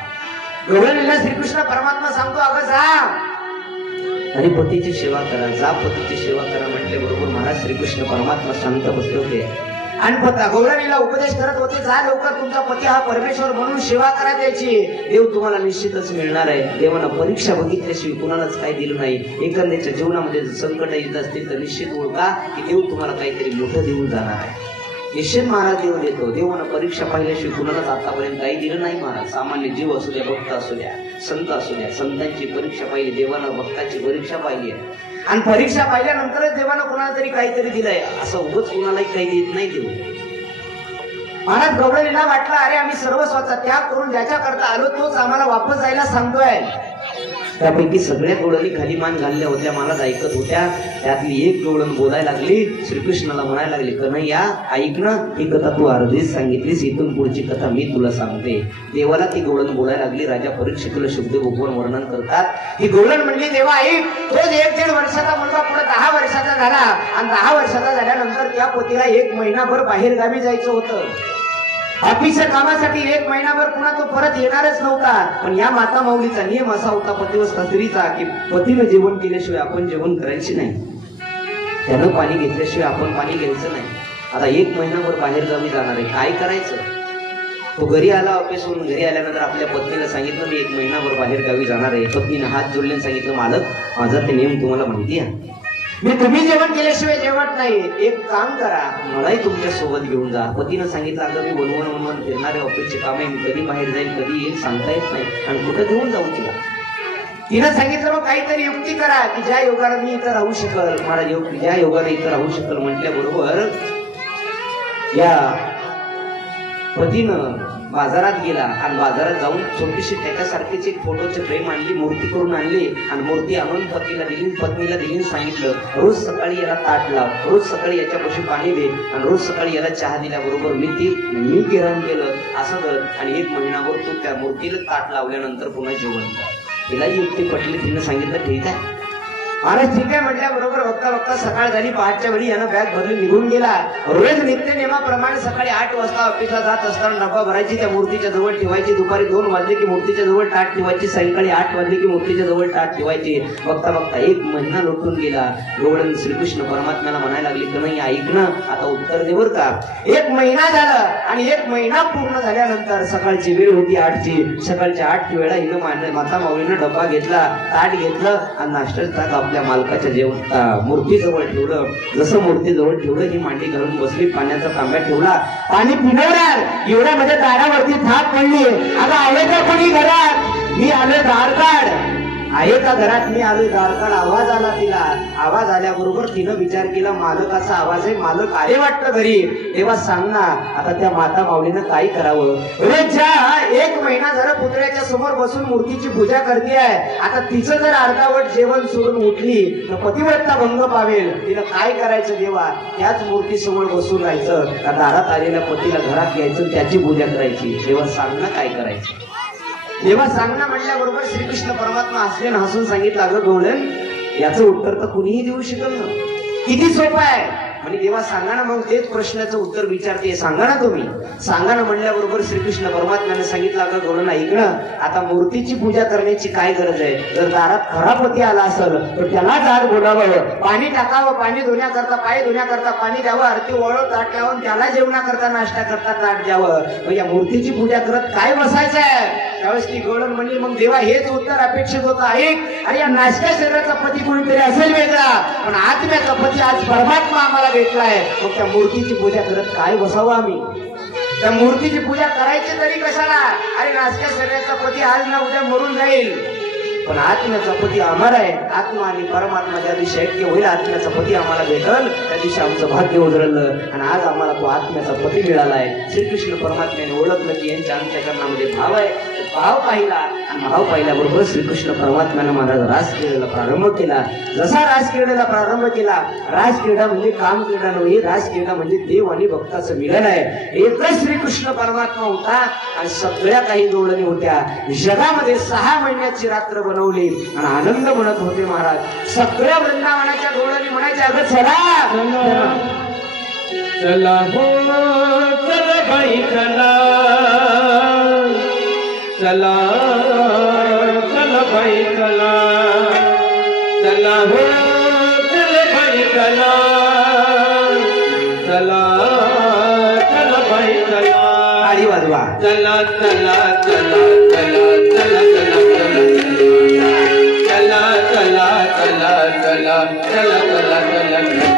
गवळणीला श्रीकृष्ण परमात्मा सांगतो, अगं जा आणि पतीची सेवा करा, जा पतीची सेवा करा म्हटले बरोबर महाराज श्रीकृष्ण परमात्मा शांत बसले होते आणि गवळणीला उपदेश करत होते, जा लवकर तुमचा पती हा परमेश्वर म्हणून सेवा करा त्याची. देव तुम्हाला निश्चितच मिळणार आहे. देवानं परीक्षा बघितल्याशिवाय कुणालाच काही दिलं नाही. एखाद्याच्या जीवनामध्ये जर संकट येत असतील तर निश्चित ओळखा की देव तुम्हाला काहीतरी मोठं देऊन जाणार आहे. निश्चित महाराज देव देतो. देवानं परीक्षा पाहिल्याशिवाय कुणालाच आतापर्यंत काही दिलं नाही महाराज. सामान्य जीव असू द्या, भक्त असू द्या, संत असू द्या, संतांची परीक्षा पाहिली देवानं, भक्ताची परीक्षा पाहिली आहे. आणि परीक्षा पाहिल्यानंतरच देवानं कुणाला तरी काहीतरी दिलंय. असं उगाच कुणालाही काही देत नाही देव. महाराज गवळणीला वाटलं, अरे आम्ही सर्वस्वाचा त्याग करून ज्याच्या करता आलो तोच आम्हाला वापस जायला सांगतोय. त्यापैकी सगळ्या गवळणी खाली मान घालल्या होत्या, मला ऐकत होत्या. त्यातली एक गवळण बोलायला लागली, श्रीकृष्णाला म्हणायला लागली, कन्हैया ऐक ना, ही कथा तू अर्धीच सांगितलीस, इथून पुढची कथा मी तुला सांगते. देवाला ती गवळण बोलायला लागली. राजा परीक्षितला शुभदेव भगवान वर्णन करतात. ही गवळण म्हणली, देवा ऐक, तोच 1-1.5 वर्षाचा मुलगा पुढे 10 वर्षाचा झाला आणि 10 वर्षाचा झाल्यानंतर त्या पतीला 1 महिनाभर बाहेर गावी जायचं होतं. ऑफिसच्या कामासाठी 1 महिनाभर पुन्हा तो परत येणारच नव्हता. पण या माता माऊलीचा नियम असा होता पती व स्त्रीचा की पतीनं जेवण केल्याशिवाय आपण जेवण करायचे नाही, त्यानं पाणी घेतल्याशिवाय आपण पाणी घ्यायचं नाही. आता 1 महिनाभर बाहेर गावी जाणार आहे, काय करायचं? तो घरी आला ऑफिसहून. घरी आल्यानंतर आपल्या पत्नीला सांगितलं, मी 1 महिनाभर बाहेर गावी जाणार आहे. पत्नीने हात जोडले सांगितलं, मालक माझा ते नियम तुम्हाला माहिती आहे, मी तुम्ही जेवण केल्याशिवाय जेवत नाही. एक काम करा, मलाही तुमच्या सोबत घेऊन जा. पतीनं सांगितलं, अगं मी वनवन फिरणारे ऑफिसचे काम आहे, मी कधी बाहेर जाईल कधी येईल सांगता येत नाही आणि कुठं घेऊन जाऊ तिला. तिनं सांगितलं, मग काहीतरी युक्ती करा की ज्या योगाने मी इथं राहू शकल, मला ज्या योगाने इथं राहू शकल. म्हटल्याबरोबर या पतीनं बाजारात गेला आणि बाजारात जाऊन छोटीशी त्याच्यासारखीच एक फोटोची फ्रेम आणली, मूर्ती करून आणली आणि मूर्ती आणून पतीला दिली, पत्नीला दिली. सांगितलं, रोज सकाळी याला ताट लाव, रोज सकाळी याच्यापाशी पाणी दे आणि रोज सकाळी याला चहा दिल्याबरोबर मी किरण केलं असं कर आणि 1 महिनाभर तू त्या मूर्तीला ताट लावल्यानंतर पुन्हा जेवण कर. तिला युक्ती पटली. तिनं सांगितलं, ठीक आहे महाराज, ठीक आहे म्हटल्याबरोबर बघता बघता सकाळ झाली. पहाटच्या वेळी यानं बॅग भरली निघून गेला. रोज नित्य नियमाप्रमाणे सकाळी 8 वाजता ऑफिसला जात असताना डबा भरायची, त्या मूर्तीच्या जवळ ठेवायची. दुपारी 2 वाजले की मूर्तीच्या जवळ ताट ठेवायची. सायंकाळी 8 वाजले की मूर्तीच्या जवळ ताट ठेवायची. बघता बघता 1 महिना लोटून गेला. गवळण श्रीकृष्ण परमात्म्याला म्हणायला लागली, की नाही ऐक ना, आता उत्तर दे बर का. 1 महिना झालं आणि 1 महिना पूर्ण झाल्यानंतर सकाळची वेळ होती 8ची. सकाळच्या 8 वेळा हिनं माता माऊलीनं डबा घेतला, ताट घेतलं आणि नाश्त्याचं ताट आपल्या मालकाच्या मूर्तीजवळ ठेवलं. जसं मूर्तीजवळ ठेवलं, ही मांडी घालून बसली, पाण्याचा तांब्या ठेवला, पाणी पिणवणार एवढ्यामध्ये दारावरती थाप पडली. अगं आले का कोणी घरात? मी आलो दारकाड. आहे का घरात? मी आलोय दारकाड. आवाज आला तिला. आवाज आल्याबरोबर तिनं विचार केला, मालकाचा आवाज आहे, मालक आले वाटतं घरी. तेव्हा सांग ना आता त्या माता माऊलीनं काय करावं? ज्या 1 महिना जरा पुतळ्याच्या समोर बसून मूर्तीची पूजा करते आहे, आता तिचं जर अर्धावट जेवण सोडून उठली तर पतिव्रता भंग पावेल. तिनं काय करायचं देवा? त्याच मूर्ती समोर बसून राहायचं का दारात आलेल्या पतीला घरात घ्यायचं, त्याची पूजा करायची? देवा सांग ना काय करायचं? देवा सांगणं म्हटल्याबरोबर श्रीकृष्ण परमात्मा हसले हसून सांगितलं, अगं गवळण, याचं उत्तर तर कुणीही देऊ शकल ना, किती सोपं आहे. म्हणजे देवा सांगा ना. मग तेच प्रश्नाचं उत्तर विचारते, सांगा ना तुम्ही, सांगा ना म्हणल्याबरोबर श्रीकृष्ण परमात्म्याने सांगितलं, अगं गवळण ऐकणं, आता मूर्तीची पूजा करण्याची काय गरज आहे? जर दारात खरा पती आला असेल तर त्याला दार बोलावं, पाणी टाकावं, पाणी धुण्याकरता पाय धुण्याकरता पाणी द्यावं, आरती ओळख ताट लावून त्याला जेवणाकरता नाश्ता करता ताट द्यावं. या मूर्तीची पूजा करत काय बसायचं आहे? त्यावेळेस ती गवळण म्हणली, मग देवा हेच उत्तर अपेक्षित होतं. ऐक, अरे या नाश्त्या शरीराचा पती कोणीतरी असेल वेगळा, पण आत्म्याचा पती आज परमात्मा आम्हाला भेटलाय. मग त्या मूर्तीची पूजा करत काय बसावं आम्ही? त्या मूर्तीची पूजा करायची तरी कशाला? अरे नाश्त्या शरीराचा पती आज ना उद्या मरून जाईल, पण आत्म्याचा पती अमर आहे. आत्मा आणि परमात्मा ज्या दिवशी ऐक्य होईल, आत्म्याचा पती आम्हाला भेटल, त्या दिवशी आमचं भाग्य उजळलं आणि आज आम्हाला तो आत्म्याचा पती मिळालाय. श्रीकृष्ण परमात्म्याने ओळखलं की यांच्या अंतःकरणामध्ये भाव आहे. भाव पाहिला आणि भाव पाहिल्याबरोबर श्रीकृष्ण परमात्म्यानं महाराज रास क्रीडेला प्रारंभ केला. जसा रास क्रीडेला प्रारंभ केला, रास क्रीडा म्हणजे काम क्रीडा नव्हे, रास क्रीडा म्हणजे देव आणि भक्ताचं मिलन आहे. एकच श्रीकृष्ण परमात्मा होता आणि सगळ्या काही जोडणी होत्या. जगामध्ये 6 महिन्याची रात्र बनवली आणि आनंद म्हणत होते महाराज. सगळ्या वृंदावनाच्या जोडणी म्हणायच्या, अगं चला चला हो चल बाई चला, चला चल बाई चला, चला हो चल बाई चला, चला चल बाई चला. आडी वाजवा. चला चला चला चला चला चला चला चला चला चला चला चला चला.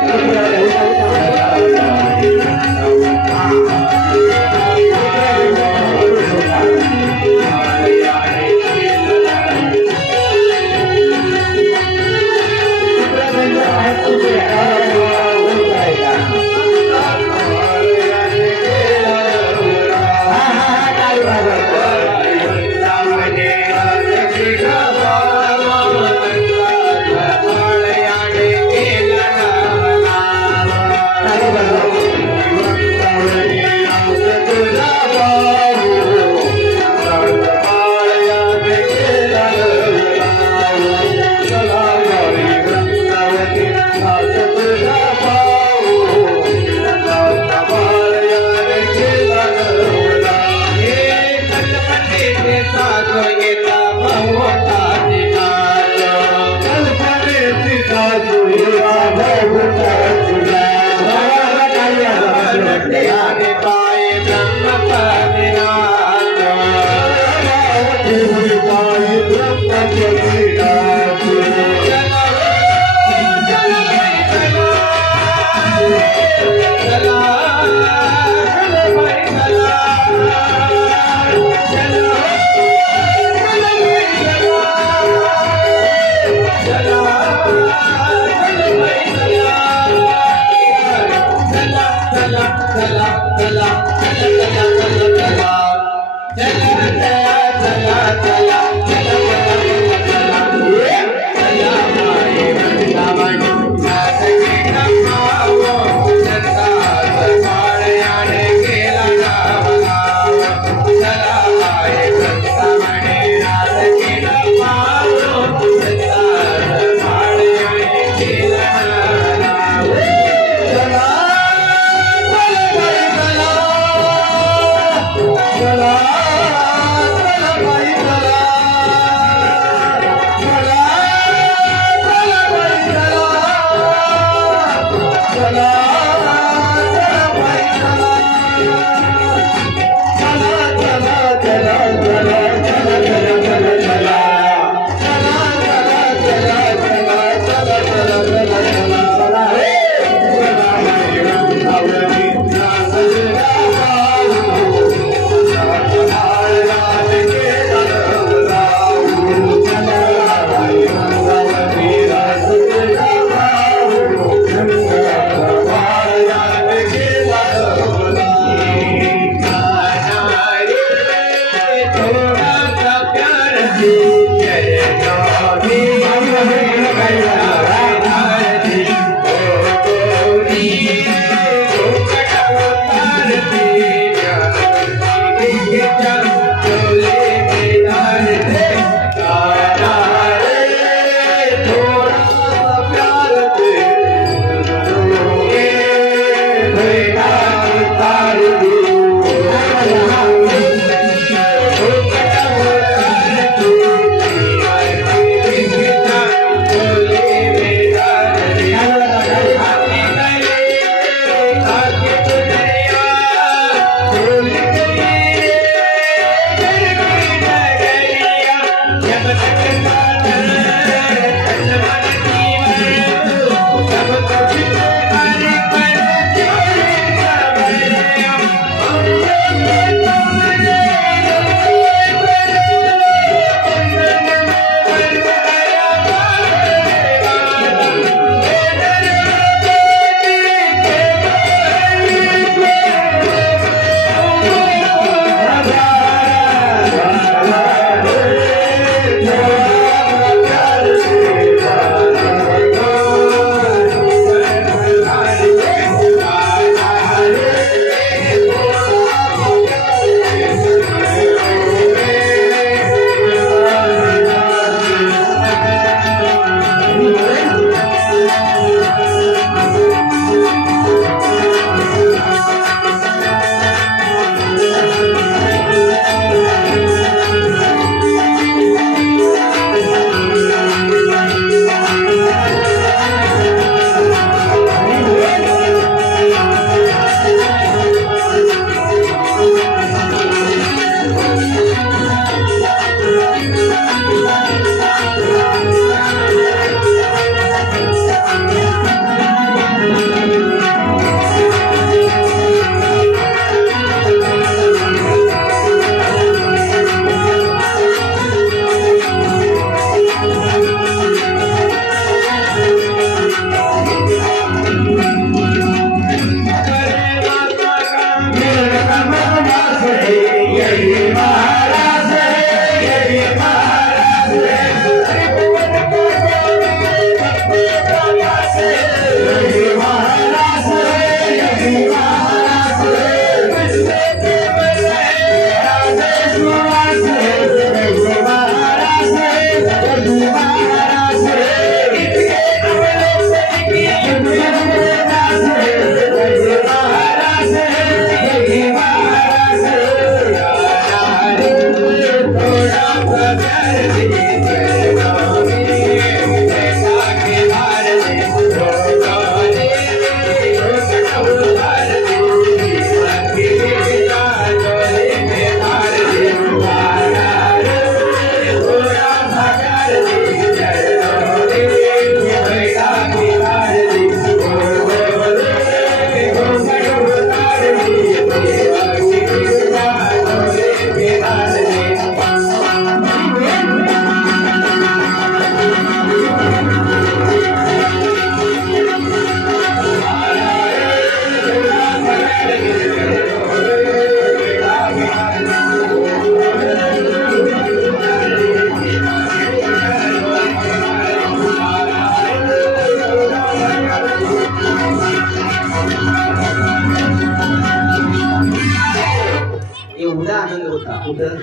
आनंद होता. कुठं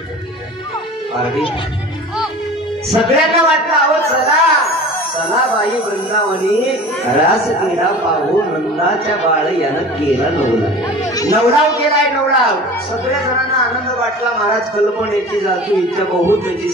पार्टी सगळ्यांना वाटलं अहो चला चला बाई वृंदावनी रास क्रीडा पाहू नंदाच्या बाळ यानं केला नवडाव केलाय नवडाव. सगळ्या जणांना आनंद वाटला. महाराज कल्पनेची जातू इच्छा बहुत त्याची